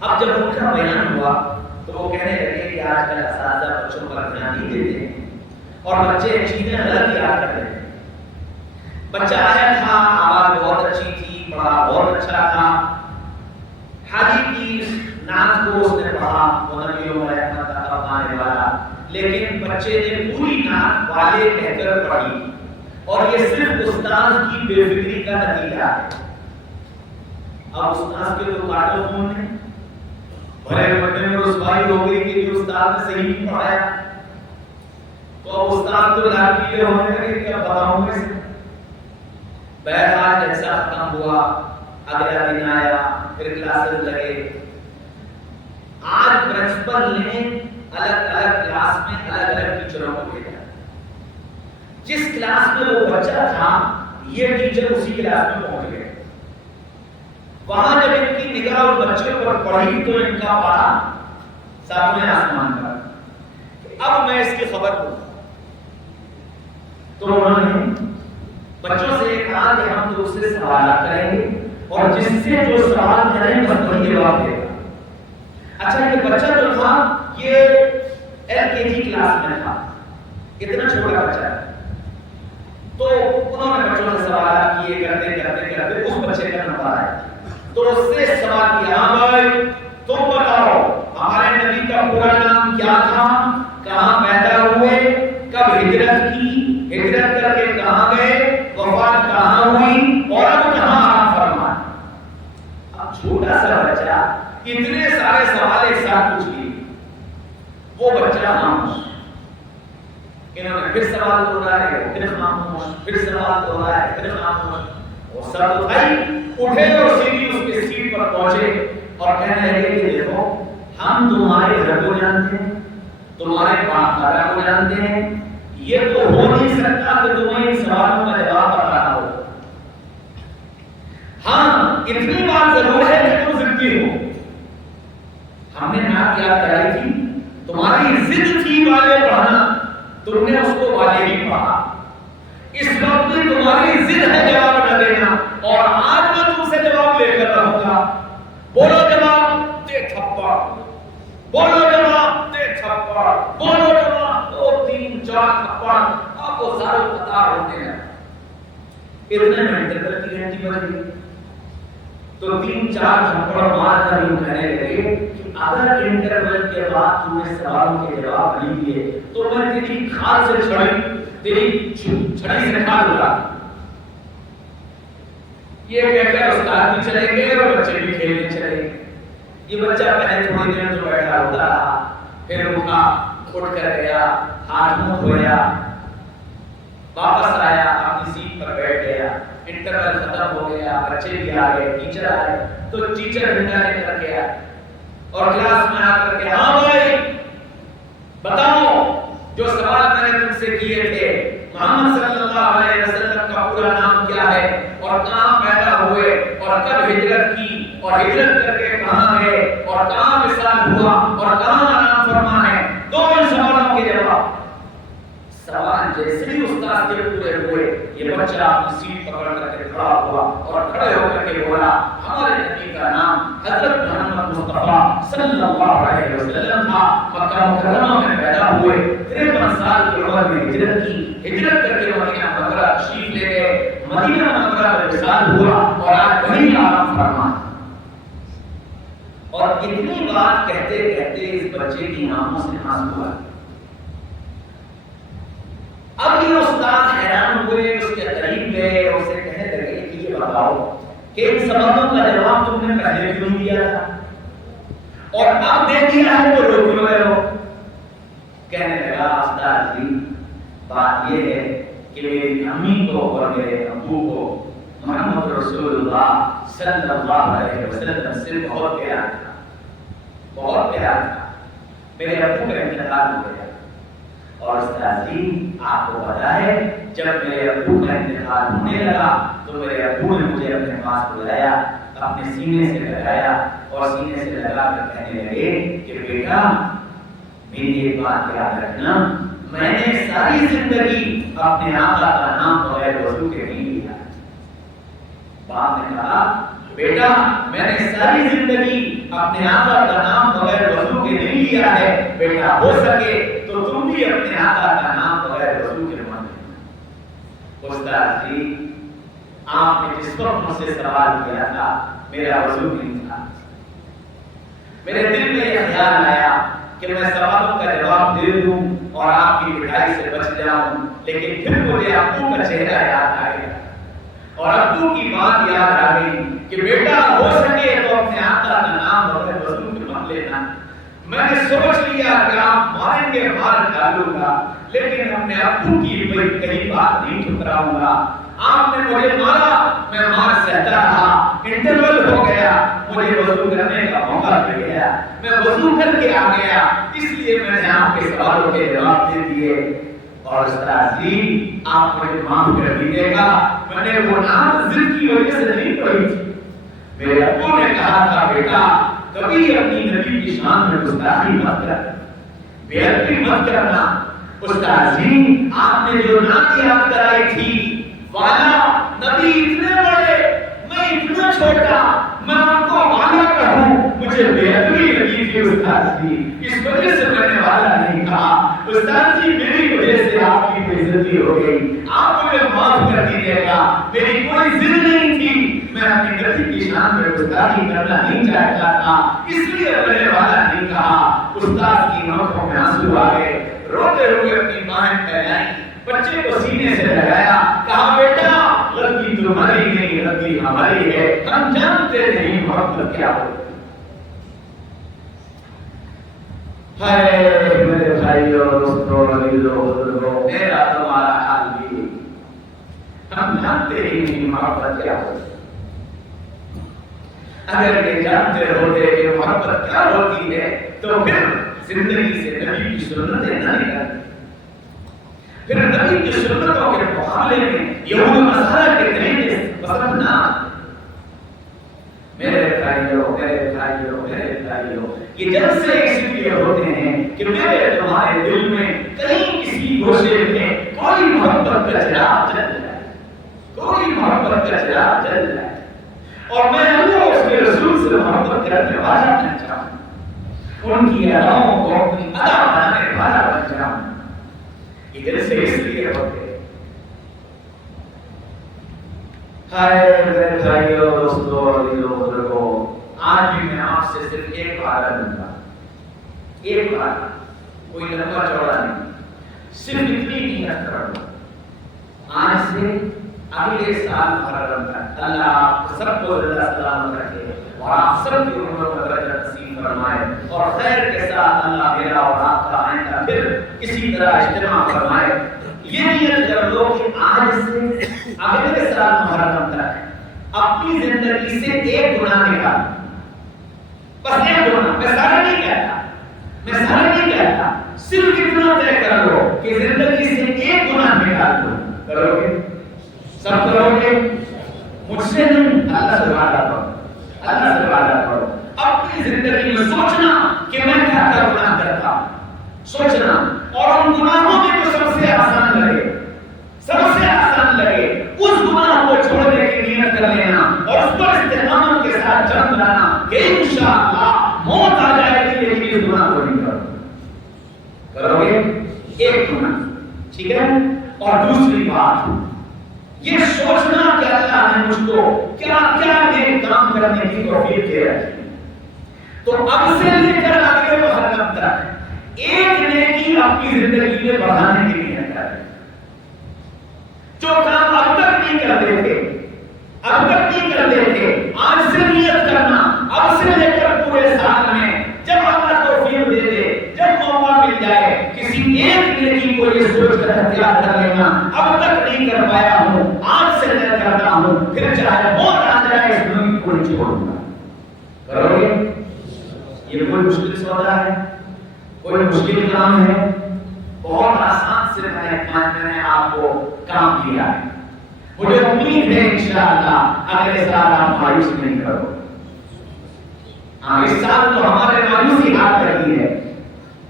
اب جب ان کا بیان ہوا تو وہ کہنے لگے کہ آج کل اساتذہ بچوں پر دھیان نہیں دیتے اور بچے چیزیں غلط یاد کرتے ہیں۔ بچہ آیا تھا، آواز بہت اچھی تھی، پڑھا بہت اچھا تھا، حاجی کی نعت کو اس نے پڑھا، وہ نبیوں کا رحمت لقب پانے والا، لیکن بچے نے پوری نعت والے کہہ کر پڑھی، اور یہ صرف استاد کی بے فکری کا نتیجہ ہے۔ اب استاد کے تو کاٹو فون نے بڑے بڑے میں رسوائی ہو گئی کہ استاد نے صحیح نہیں پڑھایا، تو اب استاد تو لاکیلے ہونے لگے کہ اب بتاؤں میں سے۔ بہرحال جلسہ ختم ہوا، اگلا دن آیا، پھر کلاسز لگے۔ آج پرنسپل نے الگ الگ کلاس میں الگ الگ ٹیچروں کو بھیجا، جس کلاس میں وہ بچہ تھا یہ ٹیچر اسی کلاس میں پہنچ گئے۔ وہاں جب ان کی نگاہ اس بچے پر پڑی تو ان کا پڑھا ساتویں آسمان پر، اب میں اس کی خبر دوں۔ تو انہوں نے بچوں سے کہا کہ ہم تو اس سے سوالات کریں گے اور جس سے جو سوال کریں بس وہی جواب دے گا۔ اچھا یہ بچہ جو تھا یہ LKG کلاس میں تھا، اتنا چھوٹا بچہ ہے۔ تو انہوں نے بچوں سے سوالات کیے، کرتے کرتے کرتے اس بچے کا نمبر آیا، تو اس سے سوال کیا، ہاں بھائی تم بتاؤ ہمارے نبی کا پورا نام کیا تھا، کہاں پیدا ہوئے، کب ہجرت کی، ہجرت کر کے کہاں گئے، وفات کہاں ہوئی اور اب کہاں آرام فرمائے۔ اب چھوٹا سا بچہ اتنے سارے سوال ایک ساتھ پوچھ لیے، وہ بچہ خاموش۔ انہوں نے پھر سوال دہرائے، پھر خاموش، پھر سوال دہرائے، پھر خاموش۔ وہ سر اٹھائی، اٹھے اور سیدھی اس کی سیٹ پر پہنچے اور کہنے لگے کہ دیکھو ہم تمہارے گھر کو جانتے ہیں، تمہارے باپ دادا کو جانتے ہیں، یہ تو ہو نہیں سکتا کہ تمہیں ان سوالوں کا جواب پتا ہو۔ ہاں اتنی بات ضرور ہے کہ تم ضدی ہو، ہم نے نعت یاد کرائی تھی، تمہاری ضد تھی والے پڑھنا، تم نے اس کو والے ہی پڑھا، اس وقت تمہاری ضد ہے جواب نہ دینا، اور آج میں تم سے جواب لے کر رہوں گا۔ بولو جواب، دے تھپڑ، بولو جواب، دے تھپڑ، بولو جواب، 2 3 4 تھپڑ۔ اب وہ سارے قطار ہوتے ہیں، اتنے میں انٹرول کی گھنٹی بج گئی، تو 3 4 تھپڑ مار کر یوں کہنے لگے کہ اگر انٹرول کے بعد تم نے سوالوں کے جواب نہیں دیے تو میں تیری کھال سے چھڑی، تیری چھڑی سے کھال دوں گا۔ یہ کہہ کر استاد بھی چلے گئے اور بچے بھی کھیلنے چلے گئے. یہ بچہ پہلے تھوڑی دیر تو بیٹھا ہوتا رہا، پھر اٹھا، اٹھ کر گیا، ہاتھ منہ دھویا، واپس آیا، اپنی سیٹ پر بیٹھ گیا. انٹرول ختم ہو گیا، بچے بھی آ گئے، ٹیچر آئے تو ٹیچر ڈنڈا لے کر کے آئے اور کلاس میں آ کر کے ہاں بھائی بتاؤ جو سوال میں نے تم سے کیے تھے، محمد صلی اللہ علیہ وسلم کا پورا نام کیا ہے اور کہاں پیدا ہوئے اور کب ہجرت کی اور ہجرت کر کے کہاں گئے اور کہاں وصال ہوا اور کہاں آرام فرما ہے، دو سوالوں کے جواب. سوال جیسے ہی استاد کے پورے ہوئے، یہ بچہ اپنی سیٹ پکڑ کر کے کھڑا ہوا اور کھڑے ہو کر کے بولا ہمارے نبی کا نام حضرت محمد مصطفیٰ صلی اللہ علیہ وسلم تھا، مکہ مکرمہ میں پیدا ہوئے، 53 سال کی عمر میں ہجرت کی، ہجرت کر کے مدینہ منورہ تشریف لے گئے، مدینہ منورہ میں وصال ہوا اور آج وہیں آرام فرما. اور اتنی بات کہتے کہتے اس بچے کی آنکھوں سے آنسو آ گئے. اب یہ استاد حیران ہوئے، اس کے قریب گئے اور اسے کہنے لگے کہ یہ بتاؤ کہ ان سوالوں کا جواب تم نے پہلے کیوں نہیں دیا تھا اور اب دے دیا ہے تو رو کیوں رہے ہو؟ کہنے لگا استاد جی بات یہ ہے کہ میری امی کو اور میرے ابو کو محمد رسول اللہ صلی اللہ علیہ وسلم سے بہت پیار تھا، بہت پیار تھا. میرے ابو کا انتقال ہو گیا اور استاد جی آپ کو پتا ہے جب میرے ابو کا انتقال ہونے لگا تو میرے ابو نے مجھے اپنے پاس بلایا، اپنے سینے سے لگایا اور سینے سے لگا کر کہنے لگے کہ بیٹا میری ایک بات یاد رکھنا، میں نے ساری زندگی اپنے آقا کا نام بغیر وضو کے نہیں لیا. باپ نے کہا بیٹا میں نے ساری زندگی اپنے آقا کا نام بغیر وضو کے نہیں لیا ہے، بیٹا ہو سکے تو تم بھی اپنے آقا کا نام بغیر وضو کے مت لو. استاد جی آپ نے جس وقت مجھ سے سوال کیا تھا میرا وضو نہیں تھا، میرے دل میں یہ خیال آیا کہ میں سوالوں کا جواب دے دوں اور آپ کی پٹائی سے بچ جاؤں، لیکن پھر مجھے ابو کا چہرہ یاد آ گیا اور ابو کی بات یاد آ گئی کہ بیٹا ہو سکے تو اپنے آقا کا نام بغیر وضو کے مت لینا. میں نے سوچ لیا کہ آپ ماریں گے مار ڈالوں گا، لیکن اپنے ابو کی کہیں بات نہیں ٹھکراؤں گا. آپ نے مجھے مارا، میں مار سہتا رہا، انٹرول ہو گیا، مجھے وضو کرنے کا موقع مل گیا، میں وضو کر کے آ گیا، اس لیے میں نے آپ کے سوالوں کے جواب دے دیے. اور استاد جی آپ مجھے معاف کر دیجیے گا، میں نے وہ نام ضد کی وجہ سے نہیں پڑھی تھی. میرے ابو نے کہا تھا بیٹا کبھی اپنی نبی کی شان میں گستاخی مت کر، بے ادبی مت کرنا. استاد جی آپ نے جو نعت یاد کرائی تھی والا نبی اتنے بڑے میں اتنا چھوٹا، میں آپ کو والا کہوں مجھے بے ادبی لگی تھی استاد جی، اس وجہ سے میں نے والا نہیں کہا. استاد جی میری وجہ سے آپ کی بے عزتی ہو گئی، آپ مجھے معاف کر دیجیے گا، میری کوئی ضد نہیں تھی، میں اپنی نبی کی شان میں گستاخی کرنا نہیں چاہتا تھا، اس لیے میں نے والا نہیں کہا. استاد کی آنکھوں میں آنسو آ گئے، روتے ہوئے اپنی باہیں پھیلائیں، بچے کو سینے سے لگایا، کہا بیٹا غلطی تمہاری نہیں غلطی ہماری ہے، ہم جانتے نہیں محبت کیا ہو. ہے میرے بھائیوں دوستوں عزیزوں بزرگوں، میرا تمہارا حال بھی ہم جانتے ہی نہیں محبت کیا ہو. اگر یہ جانتے ہوتے کہ محبت کیا ہوتی ہے تو پھر زندگی سے نبی کی سنتیں نہ نکالتے، پھر نبی کی سنتوں کے مقابلے میں یہود و نصارہ کے طریقے پسند نہ. میرے بھائیوں یہ جلسے اس لیے ہوتے ہیں کہ میرے تمہارے دل میں کہیں کسی گوشے میں کوئی محبت کا چراغ جل جائے، کوئی محبت کا چراغ جل جائے اور میں اللہ اس کے رسول سے محبت کرنے والا بن جاؤں، ان کی اداؤں کو اپنی ادا بنانے والا بن جاؤں. یہ جلسے اس لیے ہوتے ہیں. ہائے میرے بھائیوں دوستوں عزیزوں بزرگوں، آج بھی میں آپ سے صرف ایک وعدہ دوں گا، ایک وعدہ، کوئی لمبا چوڑا نہیں، صرف اتنی نیت کر لو آج سے اگلے سال محرم تک اللہ آپ سب کو زندہ سلامت رکھے اور آپ سب کی عمروں میں برکت نصیب فرمائے اور خیر کے ساتھ اللہ میرا اور آپ کا آئندہ پھر کسی طرح اجتماع فرمائے. یہ نیت کر لو کہ آج سے اگلے سال محرم تک اپنی زندگی سے ایک گناہ نکال. بس ایک گناہ، میں سارا نہیں کہتا، صرف اتنا طے کر لو کہ زندگی سے ایک گناہ نکال دو. کرو گے؟ سب کرو گے؟ مجھ سے نہیں، اللہ سے وعدہ کرو. اپنی زندگی میں سوچنا کہ میں کیا کیا گناہ کرتا ہوں، سوچنا، اور ان گناہوں میں جو سب سے آسان لگے اس گناہ کو چھوڑنے کی نیت کر لینا اور اس پر استقامت کے ساتھ جم لانا کہ انشاءاللہ موت آ جائے گی لیکن اس گناہ کو نہیں کرو گے. ایک گناہ، ٹھیک ہے. اور دوسری بات یہ سوچنا کہ اللہ نے مجھ کو کیا کیا نیک کام کرنے کی توفیق دے رکھی. تو اب سے لے کر اگلے محرم تک ایک نیکی اپنی زندگی میں بڑھانے کی نیت کریں. جو کام اب تک نہیں کرتے تھے آج سے نیت کرنا. اب سے لے کر پورے سال میں جب اللہ توفیق دے دے، جب موقع مل جائے، کسی ایک نیکی کو یہ سوچ کر اختیار کر لینا اب تک نہیں کر پایا ہوں، آج سے میں کرتا ہوں، پھر چاہے موت آ جائے اس دنیا کو نہیں چھوڑوں گا. کرو گے؟ یہ کوئی مشکل سودا ہے، کوئی مشکل کام ہے؟ بہت آسان سے میں نے آپ کو کام کیا ہے. مجھے امید ہے انشاءاللہ اگلے سال آپ مایوس نہیں کرو. اس سال تو ہمارے مایوسی حال کرتی ہے،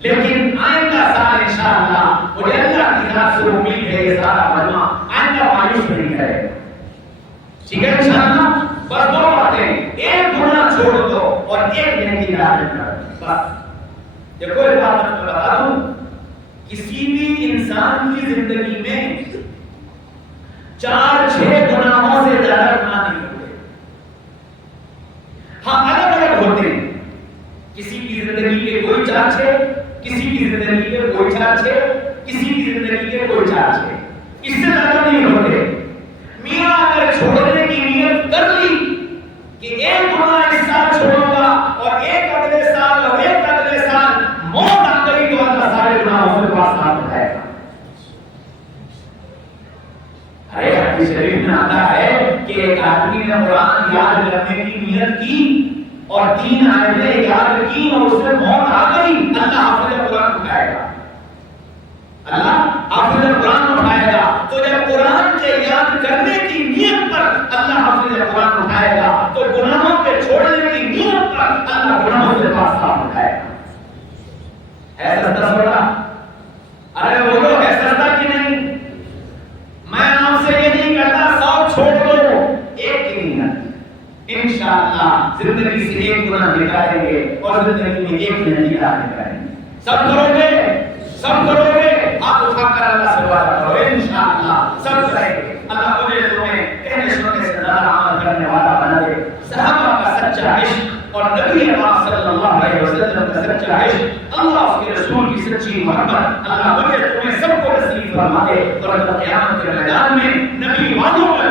لیکن آئندہ سال انشاءاللہ مجھے اللہ کی ذات سے امید ہے یہ سارا مجمع آئندہ مایوس نہیں کرے گا. ٹھیک ہے انشاءاللہ. بس دو باتیں، ایک گناہ چھوڑ دو اور ایک نیکی راہ کرو. بس دیکھو ایک بات میں بتا دوں، کسی بھی انسان کی زندگی میں 4-6 گناہوں سے زیادہ گناہ نہیں ہوتے. ہاں الگ ہوتے ہیں. کسی کی زندگی کے کوئی 4-6، کسی کی زندگی کے کوئی 4-6، کسی کی زندگی کے کوئی 4-6، اس سے زیادہ نہیں ہوتے. میاں اگر چھوڑنے کی نیت کر لی کہ ایک گناہ اس سال چھوڑوں گا اور ایک اگلے سال اور ایک اگلے سال، موت آ گئی تو اللہ سارے گناہوں سے پاس نہ اٹھائے گا. حدیث شریف میں آتا ہے کہ ایک آدمی نے قرآن یاد کرنے کی نیت کی اور 3 آیتیں یاد کی اور اس سے موت آ گئی، اللہ حافظ قرآن اٹھائے گا. اللہ حافظ قرآن اٹھائے گا. تو جب قرآن کے یاد کرنے کی نیت پر اللہ حافظ قرآن اٹھائے گا تو گناہوں کے چھوڑنے کی نیت پر اللہ گناہوں سے پاس نہ اٹھائے گا. ہے سستا سودا؟ ارے بولو ہے سستا کہ نہیں؟ میں آپ سے یہ نہیں کہتا 100 چھوڑ دو، ایک کی نیت انشاءاللہ زندگی سے ایک گناہ نکالیں گے اور زندگی میں ایک نیکی نکالیں گے. سب کرو گے. آپ اٹھا کر اللہ سے وعدہ کرو انشاءاللہ سب کریں گے. اللہ مجھے تمہیں کہنے سننے سے زیادہ عمل کرنے والا بنا دے. صحابہ کا سچا عشق اور نبی پاک صلی اللہ علیہ وسلم کا سچا عشق، اللہ اس کے رسول کی سچی محبت اللہ مجھے تمہیں سب کو نصیب فرما دے اور قیامت کے میدان میں نبی والوں کا